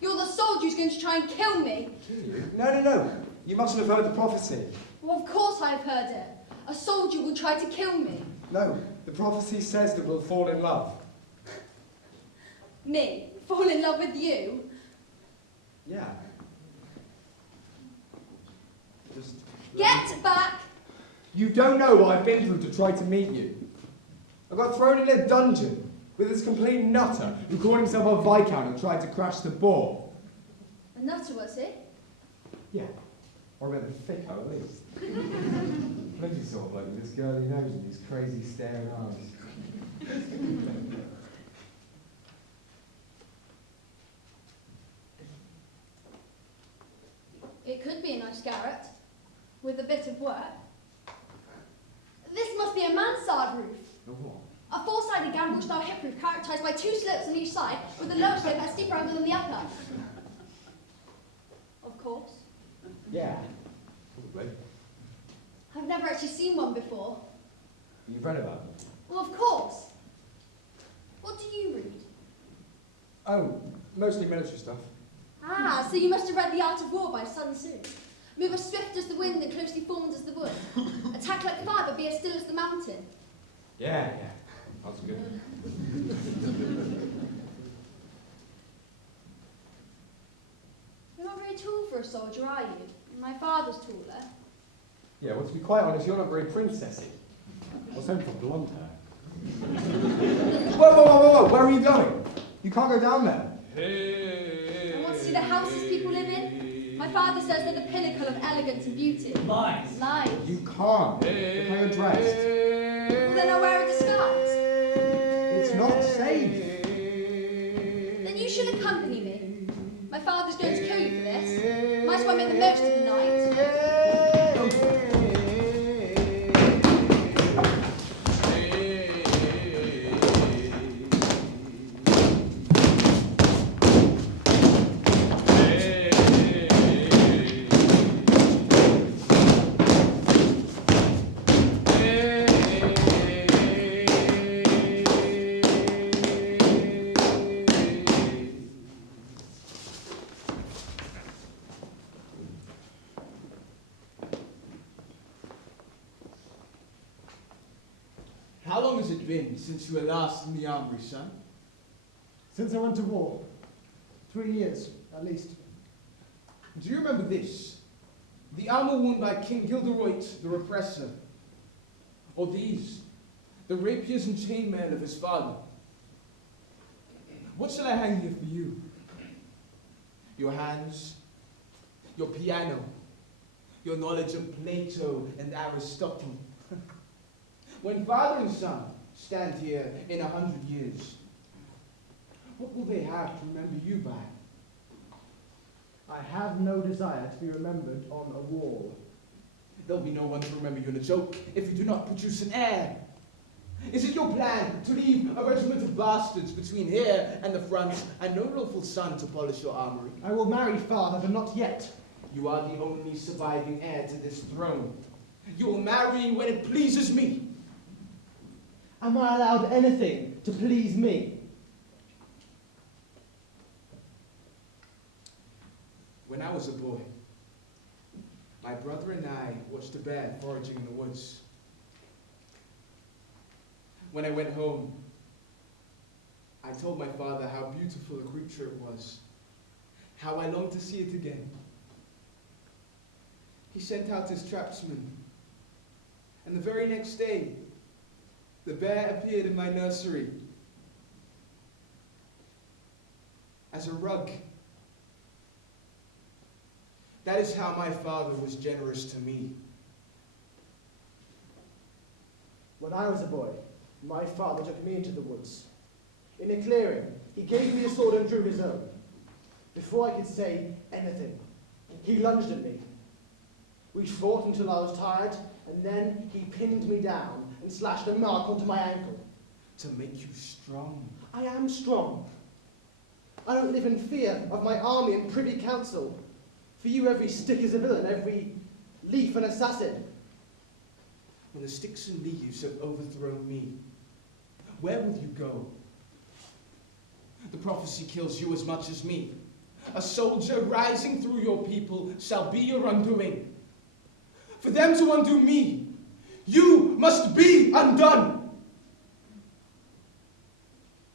You're the soldier who's going to try and kill me. Kill you? No. You mustn't have heard the prophecy. Well, of course I've heard it. A soldier will try to kill me. No, the prophecy says that we'll fall in love. Me? Fall in love with you? Yeah. Just Get back! You don't know what I've been through to try to meet you. I got thrown in a dungeon with this complete nutter who called himself a Viscount and tried to crash the ball. A nutter, was he? Yeah, or a bit of a thicko at least. Plenty sort of like with this girly nose and these crazy staring eyes. It could be a nice garret, with a bit of work. This must be a mansard roof. A what? A four-sided gambrel-style hip roof characterised by 2 slopes on each side, with the lower slope at a steeper angle than the upper. Of course. Yeah, probably. I've never actually seen one before. You've read about them? Well, of course. What do you read? Oh, mostly military stuff. Ah, so you must have read The Art of War by Sun Tzu. Move as swift as the wind and closely formed as the wood. Attack like fire, but be as still as the mountain. Yeah. That's good. You're not very tall for a soldier, are you? My father's taller. Yeah, well, to be quite honest, you're not very princessy. I was hoping for blonde hair. Whoa, where are you going? You can't go down there. I want to see the houses people live in. My father says they're the pinnacle of elegance and beauty. Lies. Lies. You can't. Look how you're dressed. Well, then I'll wear a disguise. It's not safe. Then you should accompany me. My father's going to kill you for this. Might as well make the most of the night. How long has it been since you were last in the armory, son? Since I went to war. 3 years, at least. Do you remember this? The armor worn by King Gilderoy the Repressor. Or these, the rapiers and chainmail of his father. What shall I hang here for you? Your hands, your piano, your knowledge of Plato and Aristotle. When father and son stand here in 100 years, what will they have to remember you by? I have no desire to be remembered on a wall. There'll be no one to remember you in a joke if you do not produce an heir. Is it your plan to leave a regiment of bastards between here and the front and no lawful son to polish your armory? I will marry father, but not yet. You are the only surviving heir to this throne. You will marry when it pleases me. Am I allowed anything to please me? When I was a boy, my brother and I watched a bear foraging in the woods. When I went home, I told my father how beautiful a creature it was, how I longed to see it again. He sent out his trapsmen, and the very next day, the bear appeared in my nursery as a rug. That is how my father was generous to me. When I was a boy, my father took me into the woods. In a clearing, he gave me a sword and drew his own. Before I could say anything, he lunged at me. We fought until I was tired, and then he pinned me down and slashed a mark onto my ankle. To make you strong. I am strong. I don't live in fear of my army and privy council. For you, every stick is a villain, every leaf an assassin. When the sticks and leaves have overthrown me, where will you go? The prophecy kills you as much as me. A soldier rising through your people shall be your undoing. For them to undo me, you must be undone.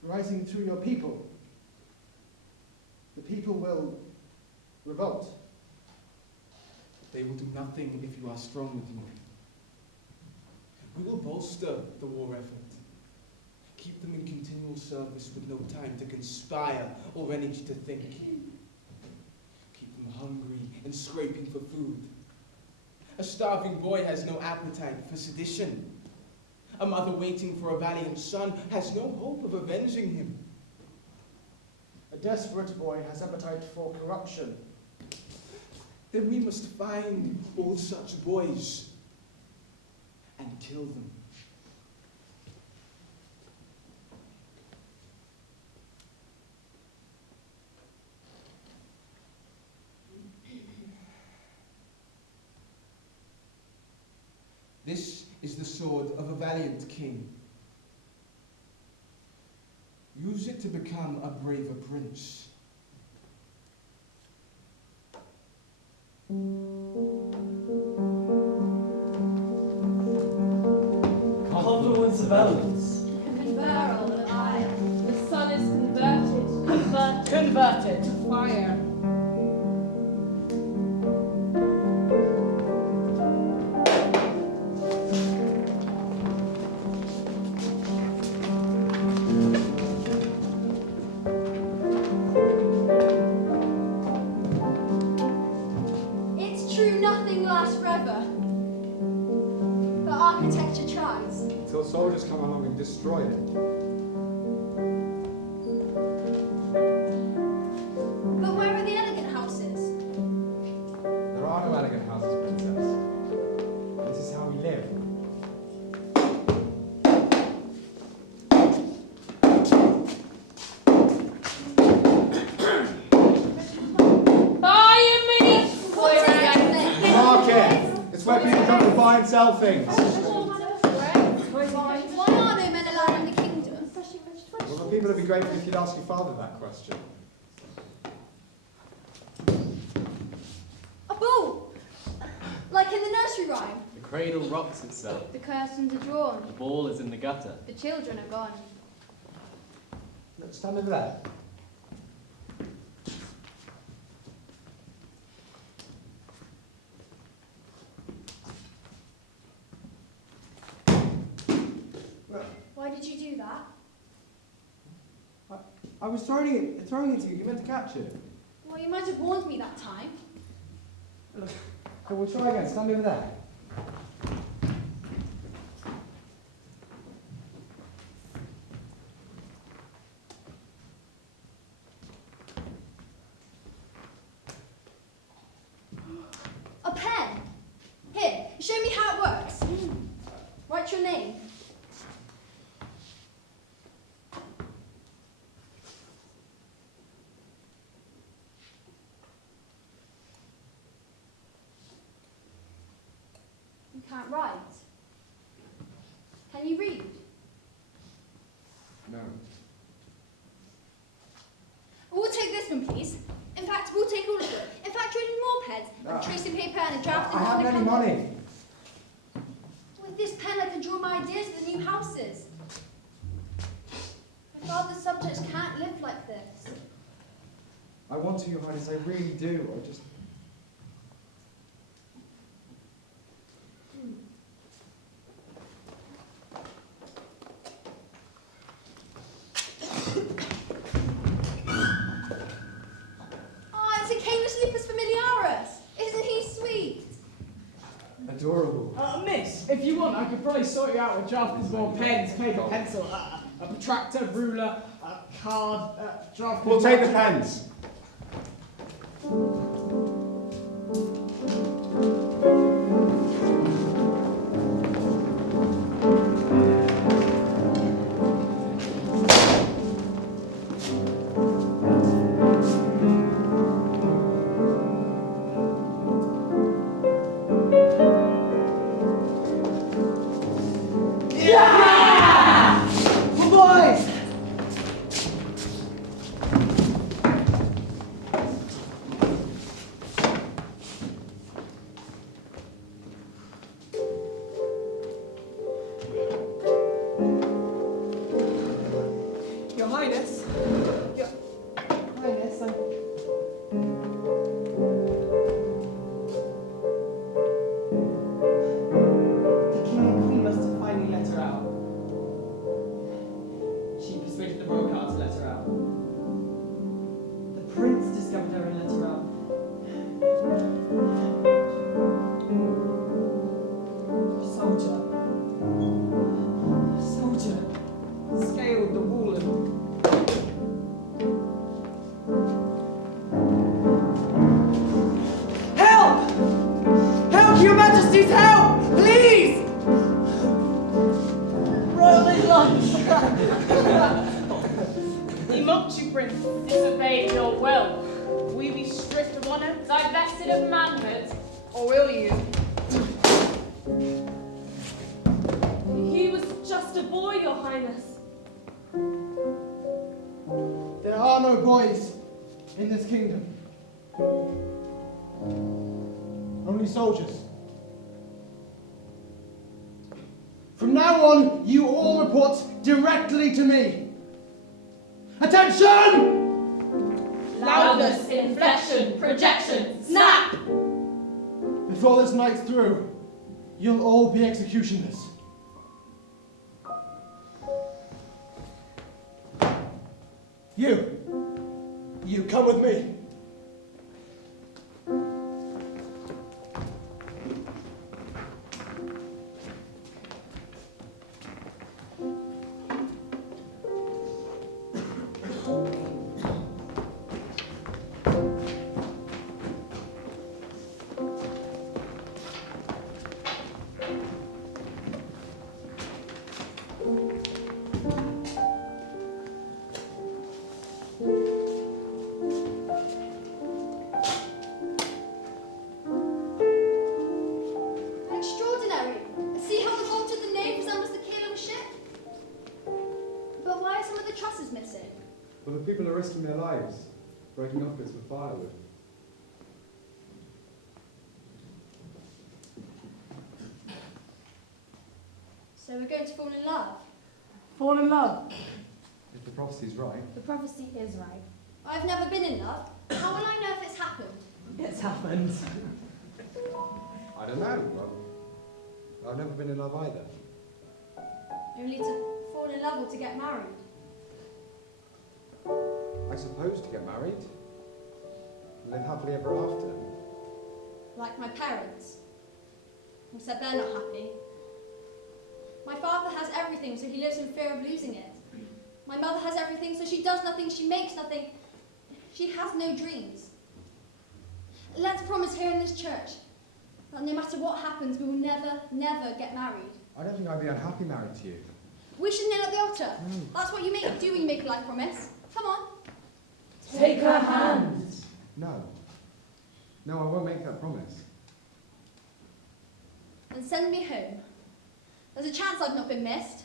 Rising through your people, the people will revolt. They will do nothing if you are strong with you. We will bolster the war effort. Keep them in continual service with no time to conspire or energy to think. Keep them hungry and scraping for food. A starving boy has no appetite for sedition. A mother waiting for a valiant son has no hope of avenging him. A desperate boy has appetite for corruption. Then we must find all such boys and kill them. This is the sword of a valiant king. Use it to become a braver prince. Confluence of elements. Converl of ire. The sun is converted. Converted to fire. It's true nothing lasts forever. But architecture tries. Until soldiers come along and destroy it. But where are the elegant houses? There are no elegant houses, princess. This is how we live. Buy a minute! Market! It's where people come to buy and sell things. Why are no men allowed in the kingdom? Well, the people would be grateful if you'd ask your father that question. A bull! Like in the nursery rhyme. The cradle rocks itself. The curtains are drawn. The ball is in the gutter. The children are gone. Look, stand over there. Why did you do that? I was throwing it to you. You meant to catch it. Well, you might have warned me that time. Look, we'll try again. Stand over there. A pen! Here, show me how it works. Write your name. You can't write. Can you read? No. We'll take this one, please. In fact, we'll take all of them. In fact, you need more pens. A tracing paper and a drafting I haven't any money. With this pen, I can draw my ideas of the new houses. My father's subjects can't live like this. I want to, Your Highness. I really do. I just... Oh, it's a Canis lupus familiaris. Isn't he sweet? Adorable. Miss, if you want, I could probably sort you out with drafter's board, pens, paper, pencil, a protractor, ruler, a card, drafting. We'll take the pens. soldier. Soldier scaled the wall and... Help! Help, your majesties, help! Please! Rolling lunch! He mocked you, Prince. Disobeyed your will. Will you be stripped of honour, divested of manhood, or will you? He was just a boy, Your Highness. There are no boys in this kingdom. Only soldiers. From now on, you all report directly to me. Attention! Loudness, inflection, projection, snap! Before this night's through, you'll all be executioners. You come with me. Extraordinary. See how the vault of the nave resembles the keel of a ship? But why are some of the trusses missing? Well, the people are risking their lives, breaking off bits for firewood. So we're going to fall in love. Fall in love. If the prophecy's right. The prophecy is right. I've never been in love. How will I know if it's happened? It's happened. I don't know. Well, I've never been in love either. Only to fall in love or to get married. I suppose to get married. And live happily ever after. Like my parents, who said they're not happy. My father has everything, so he lives in fear of losing it. My mother has everything, so she does nothing, she makes nothing. She has no dreams. Let's promise here in this church that no matter what happens, we will never, never get married. I don't think I'd be unhappy married to you. We should kneel at the altar. That's what you do when you make a life promise. Come on. Take her hand. No. No, I won't make that promise. And send me home. There's a chance I've not been missed.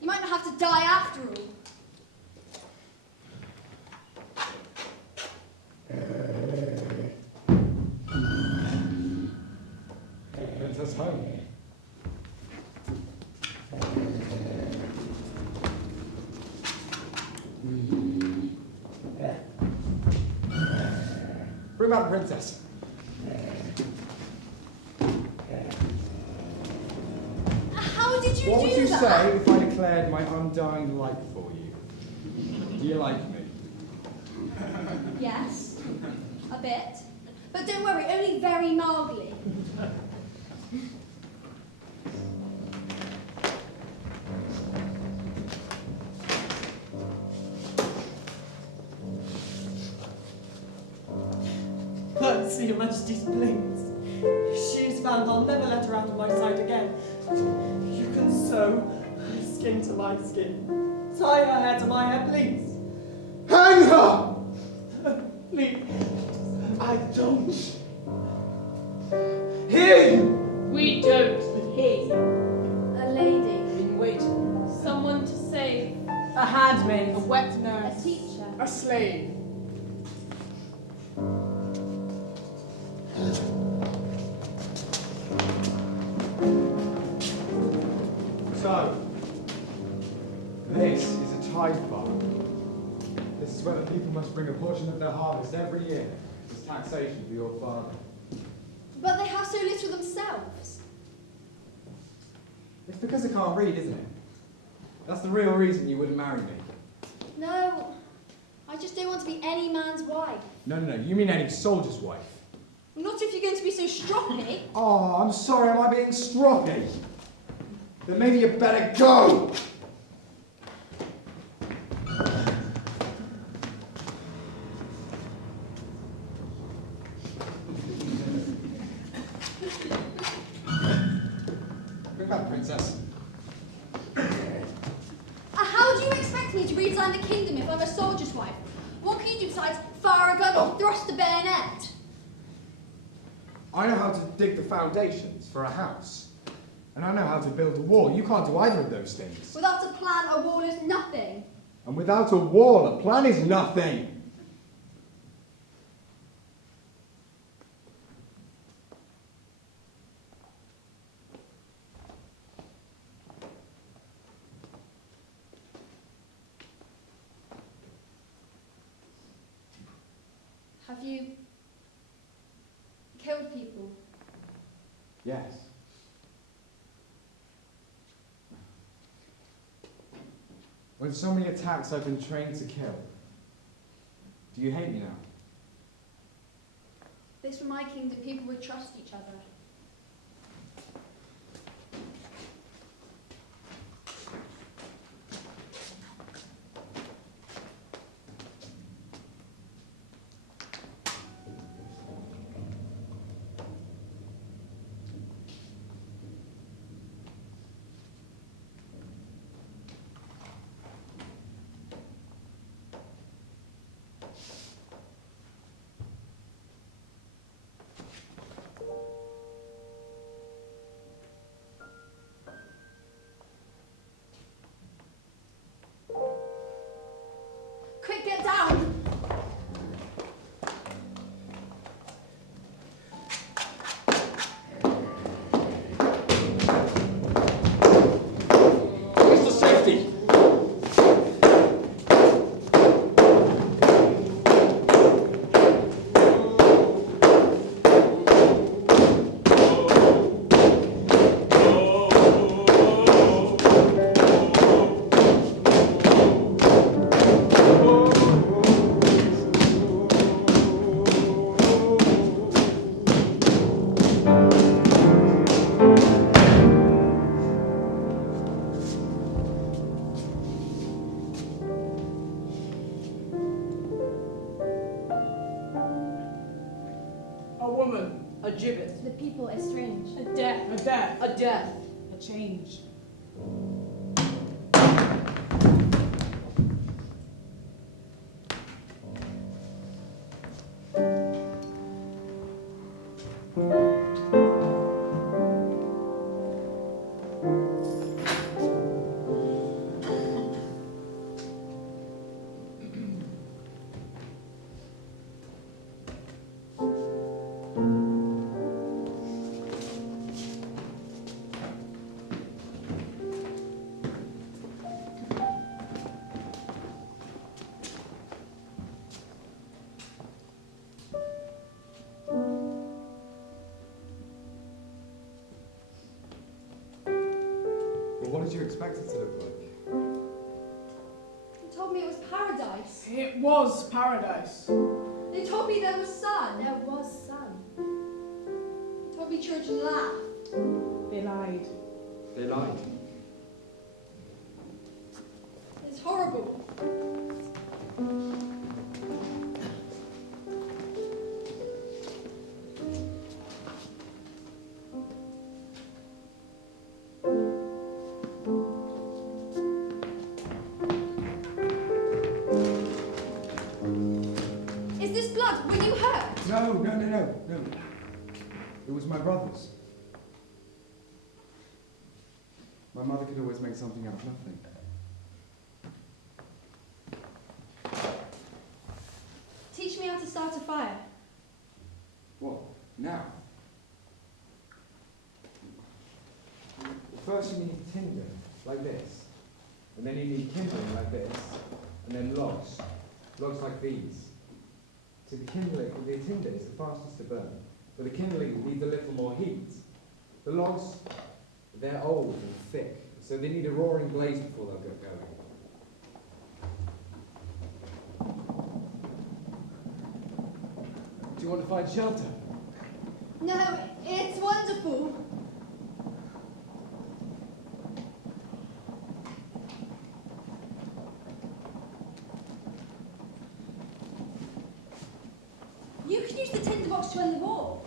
You might not have to die after all. Princess home. Bring back the princess. How did you do that? What would you say if I declared my undying like for you? Do you like me? Yes, a bit. But don't worry, only very mildly. Fancy your majesty's please. She is found, I'll never let her out of my sight again. You can sew her skin to my skin. Tie her hair to my hair, please. Hang her! Please. I don't hear you! We don't hear you. A lady. In waiting. Someone to save. A handmaid. A wet A nurse. teacher. A slave. So, this is a tithe farm. This is where the people must bring a portion of their harvest every year as taxation for your father. But they have so little themselves. It's because I can't read, isn't it? That's the real reason you wouldn't marry me. No, I just don't want to be any man's wife. No, you mean any soldier's wife. Not if you're going to be so stroppy. Oh, I'm sorry, am I being stroppy? then maybe you better go! Bring back, princess. How do you expect me to redesign the kingdom if I'm a soldier's wife? What can you do besides fire a gun or thrust a bayonet? I know how to dig the foundations for a house. And I know how to build a wall. You can't do either of those things. Without a plan, a wall is nothing. And without a wall, a plan is nothing. Have you killed people? Yes. With so many attacks I've been trained to kill. Do you hate me now? If this were my kingdom, people would trust each other. Quick, get down! Where's the safety? A woman. A gibbet. The people estranged. A death. A death. A death. A change. Well, what did you expect it to look like? They told me it was paradise. It was paradise. They told me there was sun. There was sun. They told me children laughed. They lied. They lied. It's horrible. Is this blood? Were you hurt? No. It was my brother's. My mother could always make something out of nothing. Teach me how to start a fire. What? Now? Well, first you need tinder, like this. And then you need kindling, like this. And then logs. Logs like these. So the tinder is the fastest to burn. But the kindling needs a little more heat. The logs, they're old and thick. So they need a roaring blaze before they'll get going. Do you want to find shelter? No, it's wonderful. use the Tinderbox to end the war.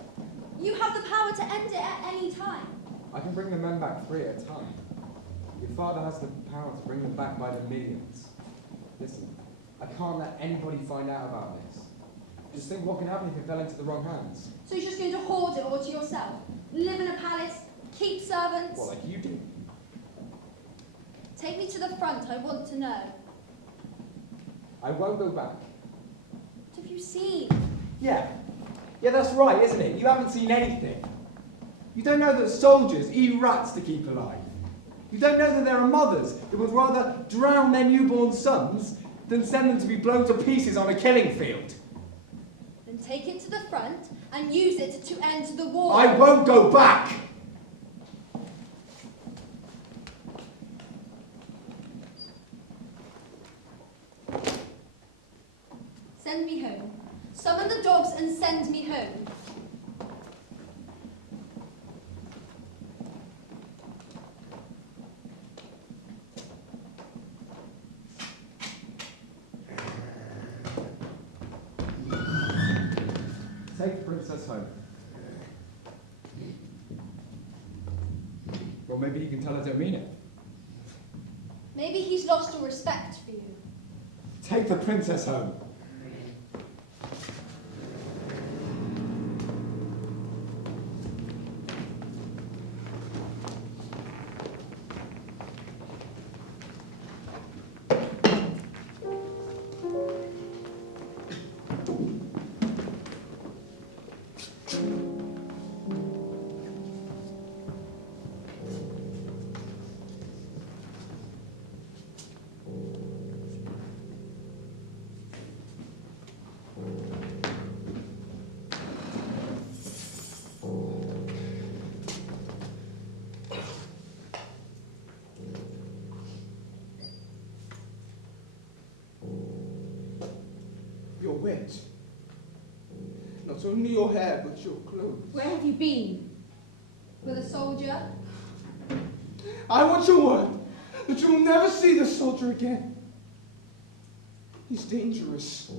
You have the power to end it at any time. I can bring the men back 3 at a time. Your father has the power to bring them back by the millions. Listen, I can't let anybody find out about this. Just think what can happen if it fell into the wrong hands. So you're just going to hoard it all to yourself? Live in a palace? Keep servants? Well, like you do. Take me to the front, I want to know. I won't go back. What have you seen? Yeah, that's right, isn't it? You haven't seen anything. You don't know that soldiers eat rats to keep alive. You don't know that there are mothers that would rather drown their newborn sons than send them to be blown to pieces on a killing field. Then take it to the front and use it to end the war. I won't go back! Send me home. Summon the dogs and send me home. Take the princess home. Well, maybe he can tell her I don't mean it. Maybe he's lost all respect for you. Take the princess home. You're wet. Not only your hair, but your clothes. Where have you been? With a soldier? I want your word that you'll never see this soldier again. He's dangerous.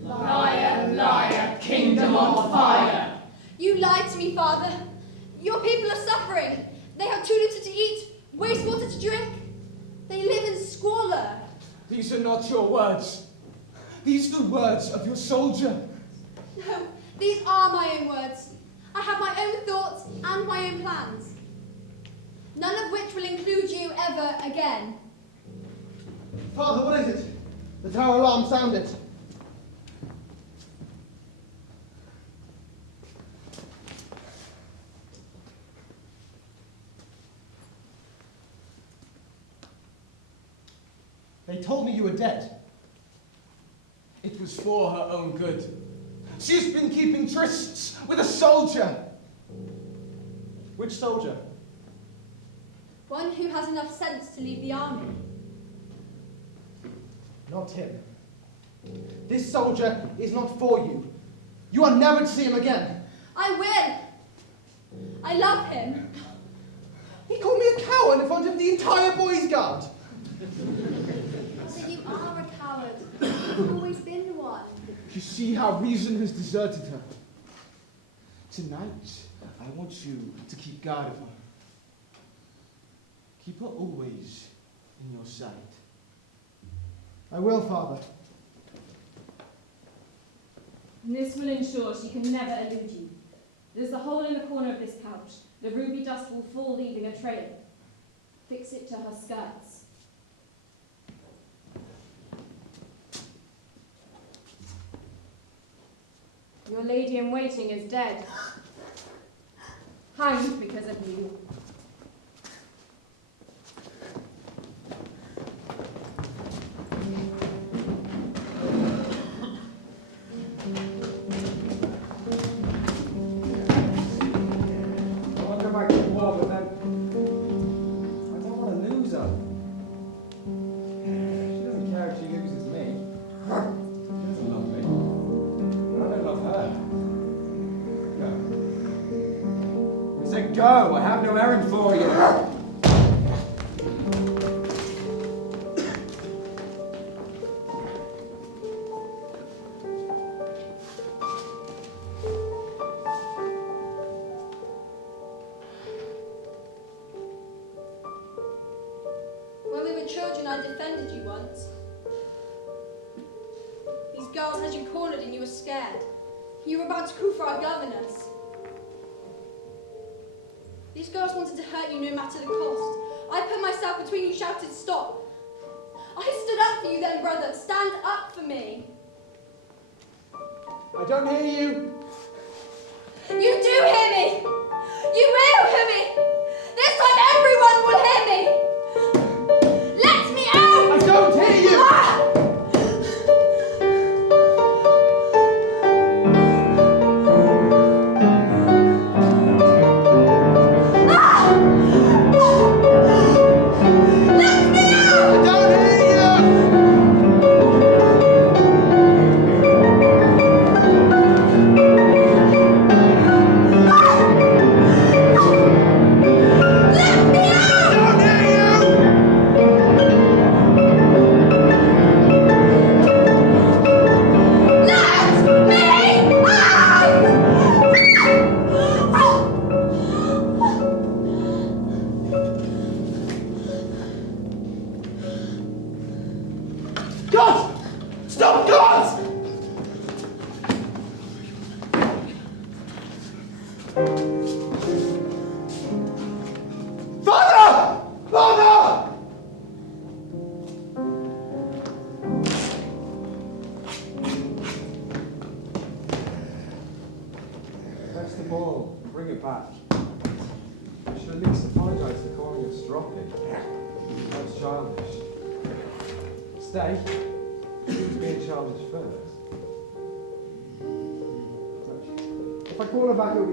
Liar, liar, kingdom on fire. You lied to me, father. Your people are suffering. They have too little to eat, wastewater to drink. They live in squalor. These are not your words. These are the words of your soldier. No, these are my own words. I have my own thoughts and my own plans. None of which will include you ever again. Father, what is it? The tower alarm sounded. They told me you were dead. It was for her own good. She's been keeping trysts with a soldier. Which soldier? One who has enough sense to leave the army. Not him. This soldier is not for you. You are never to see him again. I will. I love him. He called me a coward in front of the entire boys' guard. But you are a coward. You've always been one. You see how reason has deserted her. Tonight, I want you to keep guard of her. Keep her always in your sight. I will, Father. And this will ensure she can never elude you. There's a hole in the corner of this pouch. The ruby dust will fall, leaving a trail. Fix it to her skirts. Your lady-in-waiting is dead. Hanged because of you. I want to go back to the war, but then I don't want to lose her. She doesn't care if she loses me. She doesn't love me. I don't love her. Go. I said go. I have no errand we were children, I defended you once. These girls had you cornered and you were scared. You were about to call for our governess. These girls wanted to hurt you no matter the cost. I put myself between you, shouted, stop. I stood up for you then, brother. Stand up for me. I don't hear you. You do hear me. You will hear me. This time everyone will hear me. Let me out. I don't hear you.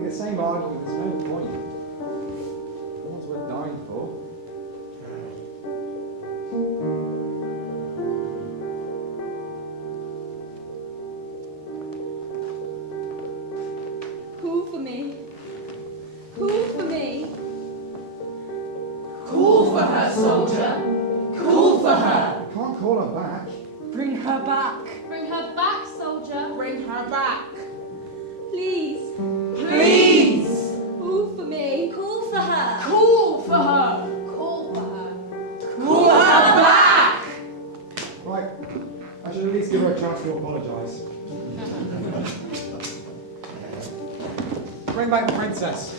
Same argument, there's no point. No one's worth dying for. Call for me. Call for me. Call for her, soldier. Call for her. I can't call her back. Bring her back. Bring her back, soldier. Bring her back. Please. Please. Call for me. Call for her. Call for her. Call for her. Call her back. Right, I should at least give her a chance to apologise. Bring back the princess.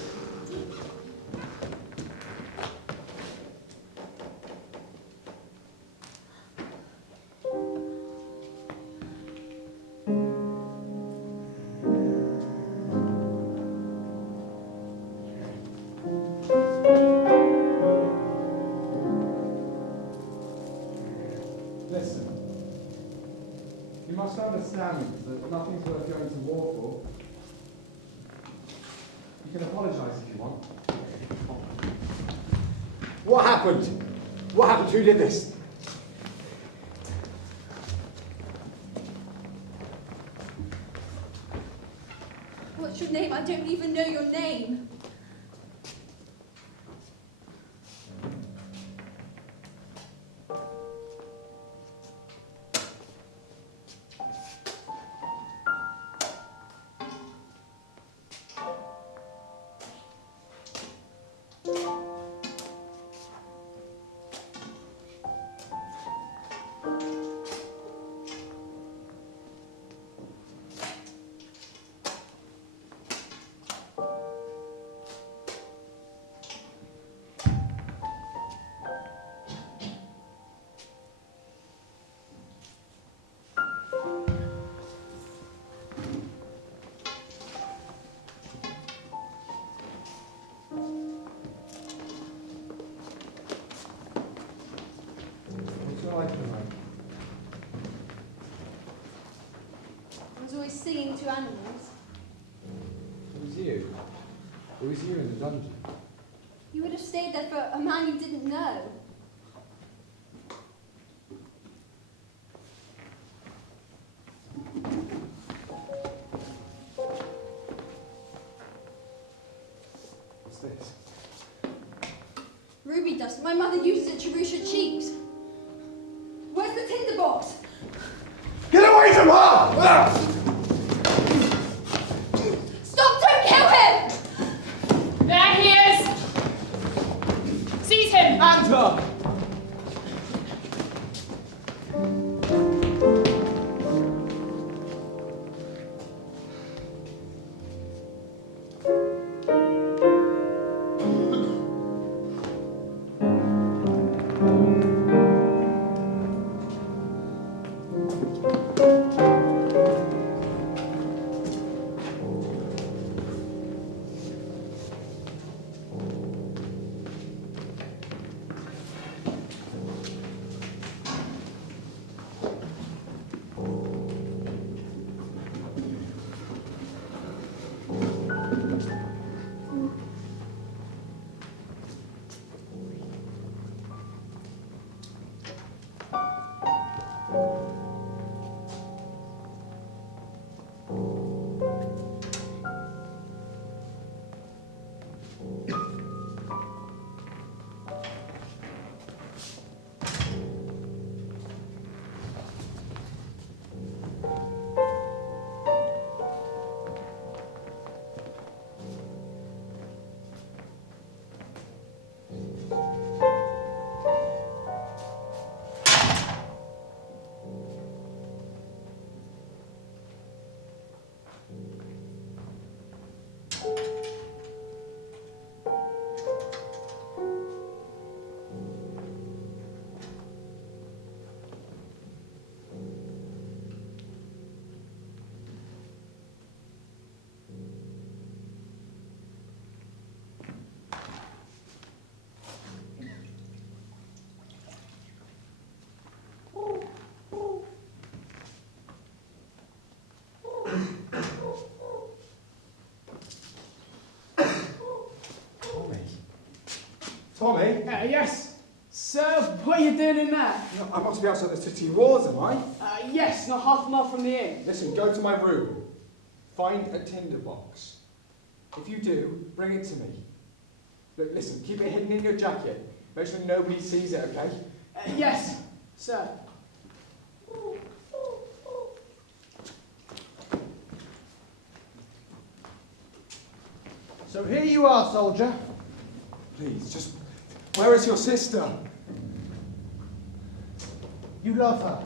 Understand that nothing's worth going to war for. You can apologise if you want. What happened? What happened? Who did this? What's your name? I don't even know your name. I was always singing to animals. It was you. It was you in the dungeon. You would have stayed there for a man you didn't know. What's this? Ruby dust. My mother uses it to rouge her cheeks. Where's the tinderbox? Get away from her! Stop! Don't kill him! There he is! Seize him! And her! Tommy? Yes. Sir, what are you doing in there? No, I must be outside the city walls, am I? Yes, not half a mile from the inn. Listen, go to my room. Find a tinderbox. If you do, bring it to me. Look, listen, keep it hidden in your jacket. Make sure nobody sees it, okay? Yes, sir. So here you are, soldier. Please, just... Where is your sister? You love her.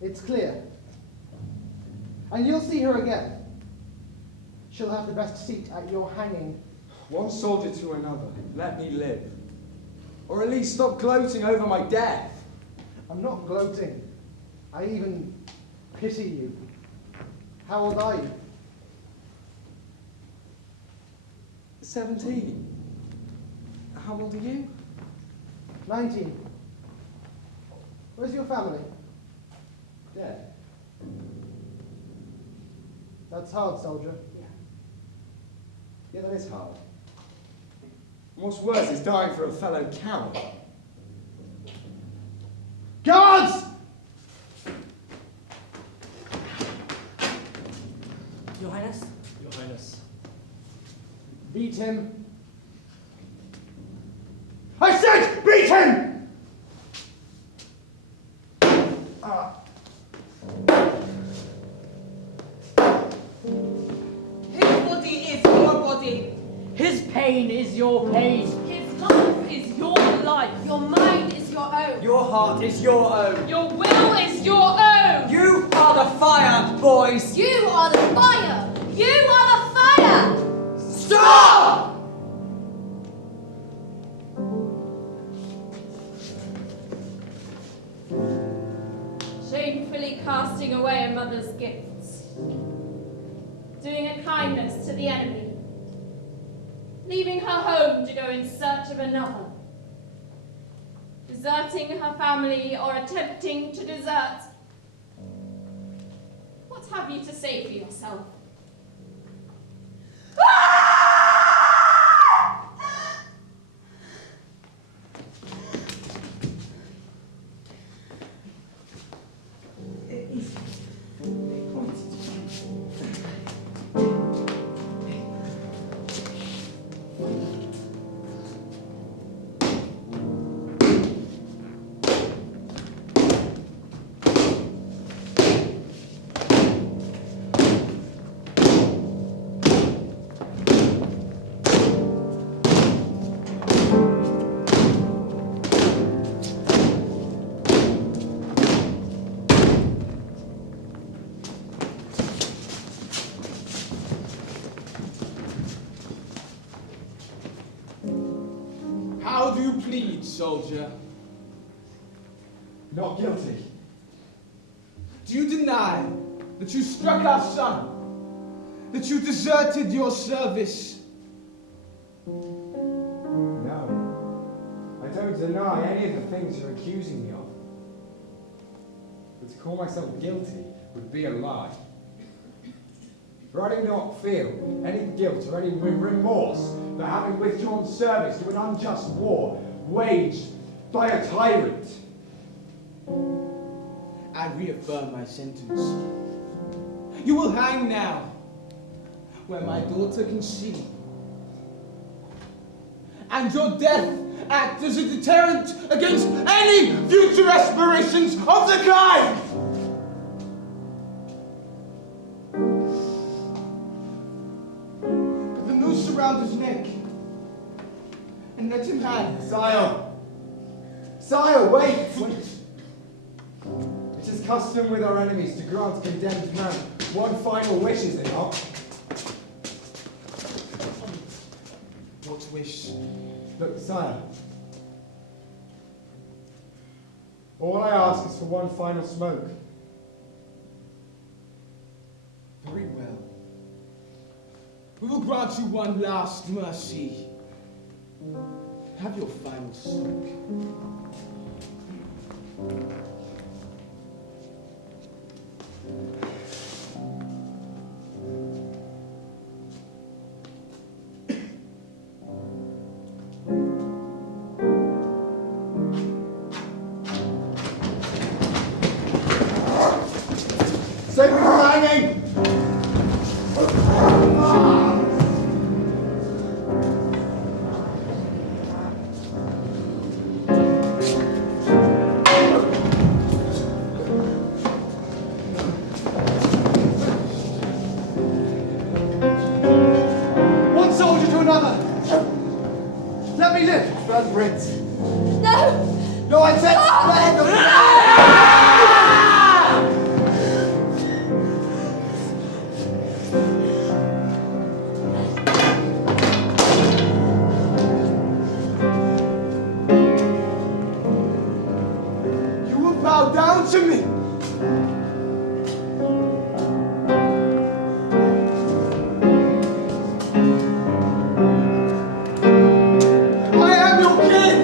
It's clear. And you'll see her again. She'll have the best seat at your hanging. One soldier to another. Let me live. Or at least stop gloating over my death. I'm not gloating. I even pity you. How old are you? 17. How old are you? 19. Where's your family? Dead. That's hard, soldier. Yeah, that is hard. What's worse is dying for a fellow coward. Guards! Your Highness? Your Highness. Beat him. I said beat him! His body is your body. His pain is your pain. His life is your life. Your mind is your own. Your heart is your own. Your will is your own. You are the fire, boys. You are the fire. You are the fire. Stop! Shamefully casting away a mother's gifts. Doing a kindness to the enemy. Leaving her home to go in search of another. Deserting her family or attempting to desert. What have you to say for yourself? How do you plead, soldier? Not guilty. Do you deny that you struck our son? That you deserted your service? No. I don't deny any of the things you're accusing me of. But to call myself guilty would be a lie. For I do not feel any guilt or any remorse for having withdrawn service to an unjust war waged by a tyrant. I reaffirm my sentence. You will hang now, where my daughter can see. And your death act as a deterrent against any future aspirations of the kind! Put the noose around his neck and let him hang. Sire! Sire, wait! It is custom with our enemies to grant condemned man one final wish, is it not? What wish? Look, sire. All I ask is for one final smoke. Very well. We will grant you one last mercy. Have your final smoke. said. No! No, I said spare the You will bow down to me. I am your king.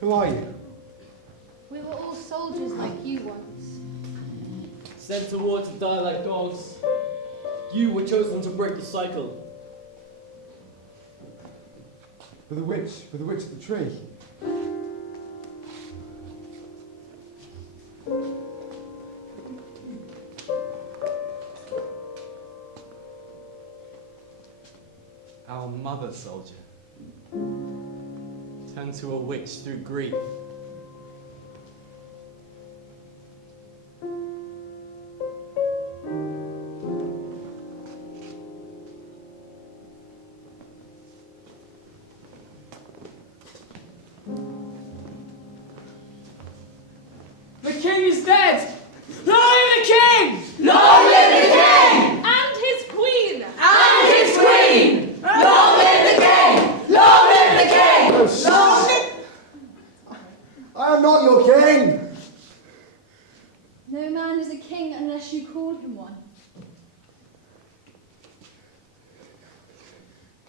Who are you? We were all soldiers like you once. Sent to war to die like dogs. You were chosen to break the cycle. For the witch of the tree. Our mother soldier turned to a witch through grief. The king is dead. Long live the king! Long live the king! And his queen! And his queen! Long live the king! Long live the king! Long live... I am not your king! No man is a king unless you call him one.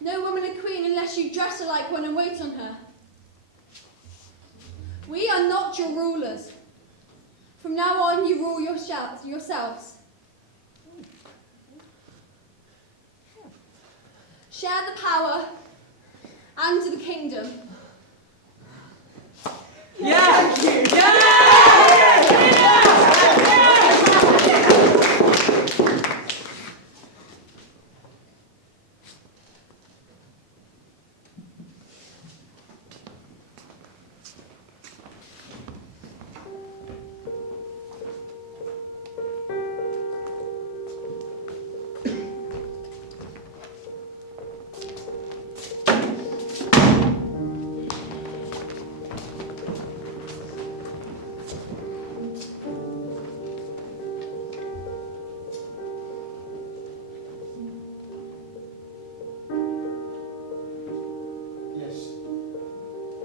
No woman a queen unless you dress her like one and wait on her. We are not your rulers. From now on, you rule yourselves. Share the power and the kingdom. Yeah!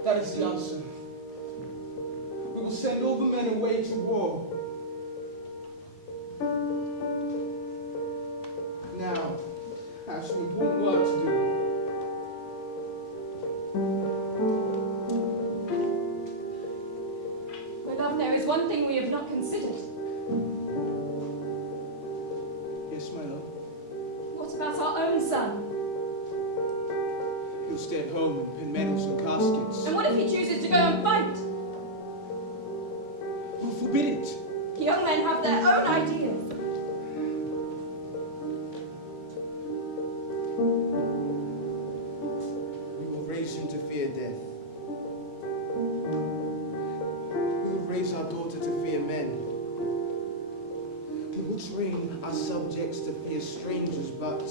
That is the answer. We will send all the men away to war. Now, I have some important work to do. My love, there is one thing we have not considered. Yes, my love. What about our own son? He'll stay at home and pin medals on caskets. And what if he chooses to go and fight? We'll forbid it. Young men have their own ideas. We will raise him to fear death. We will raise our daughter to fear men. We will train our subjects to fear strangers, but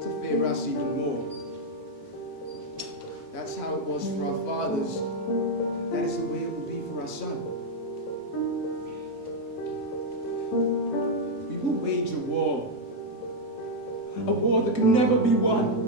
to fear us even more. That's how it was for our fathers. That is the way it will be for our son. We will wage a war that can never be won.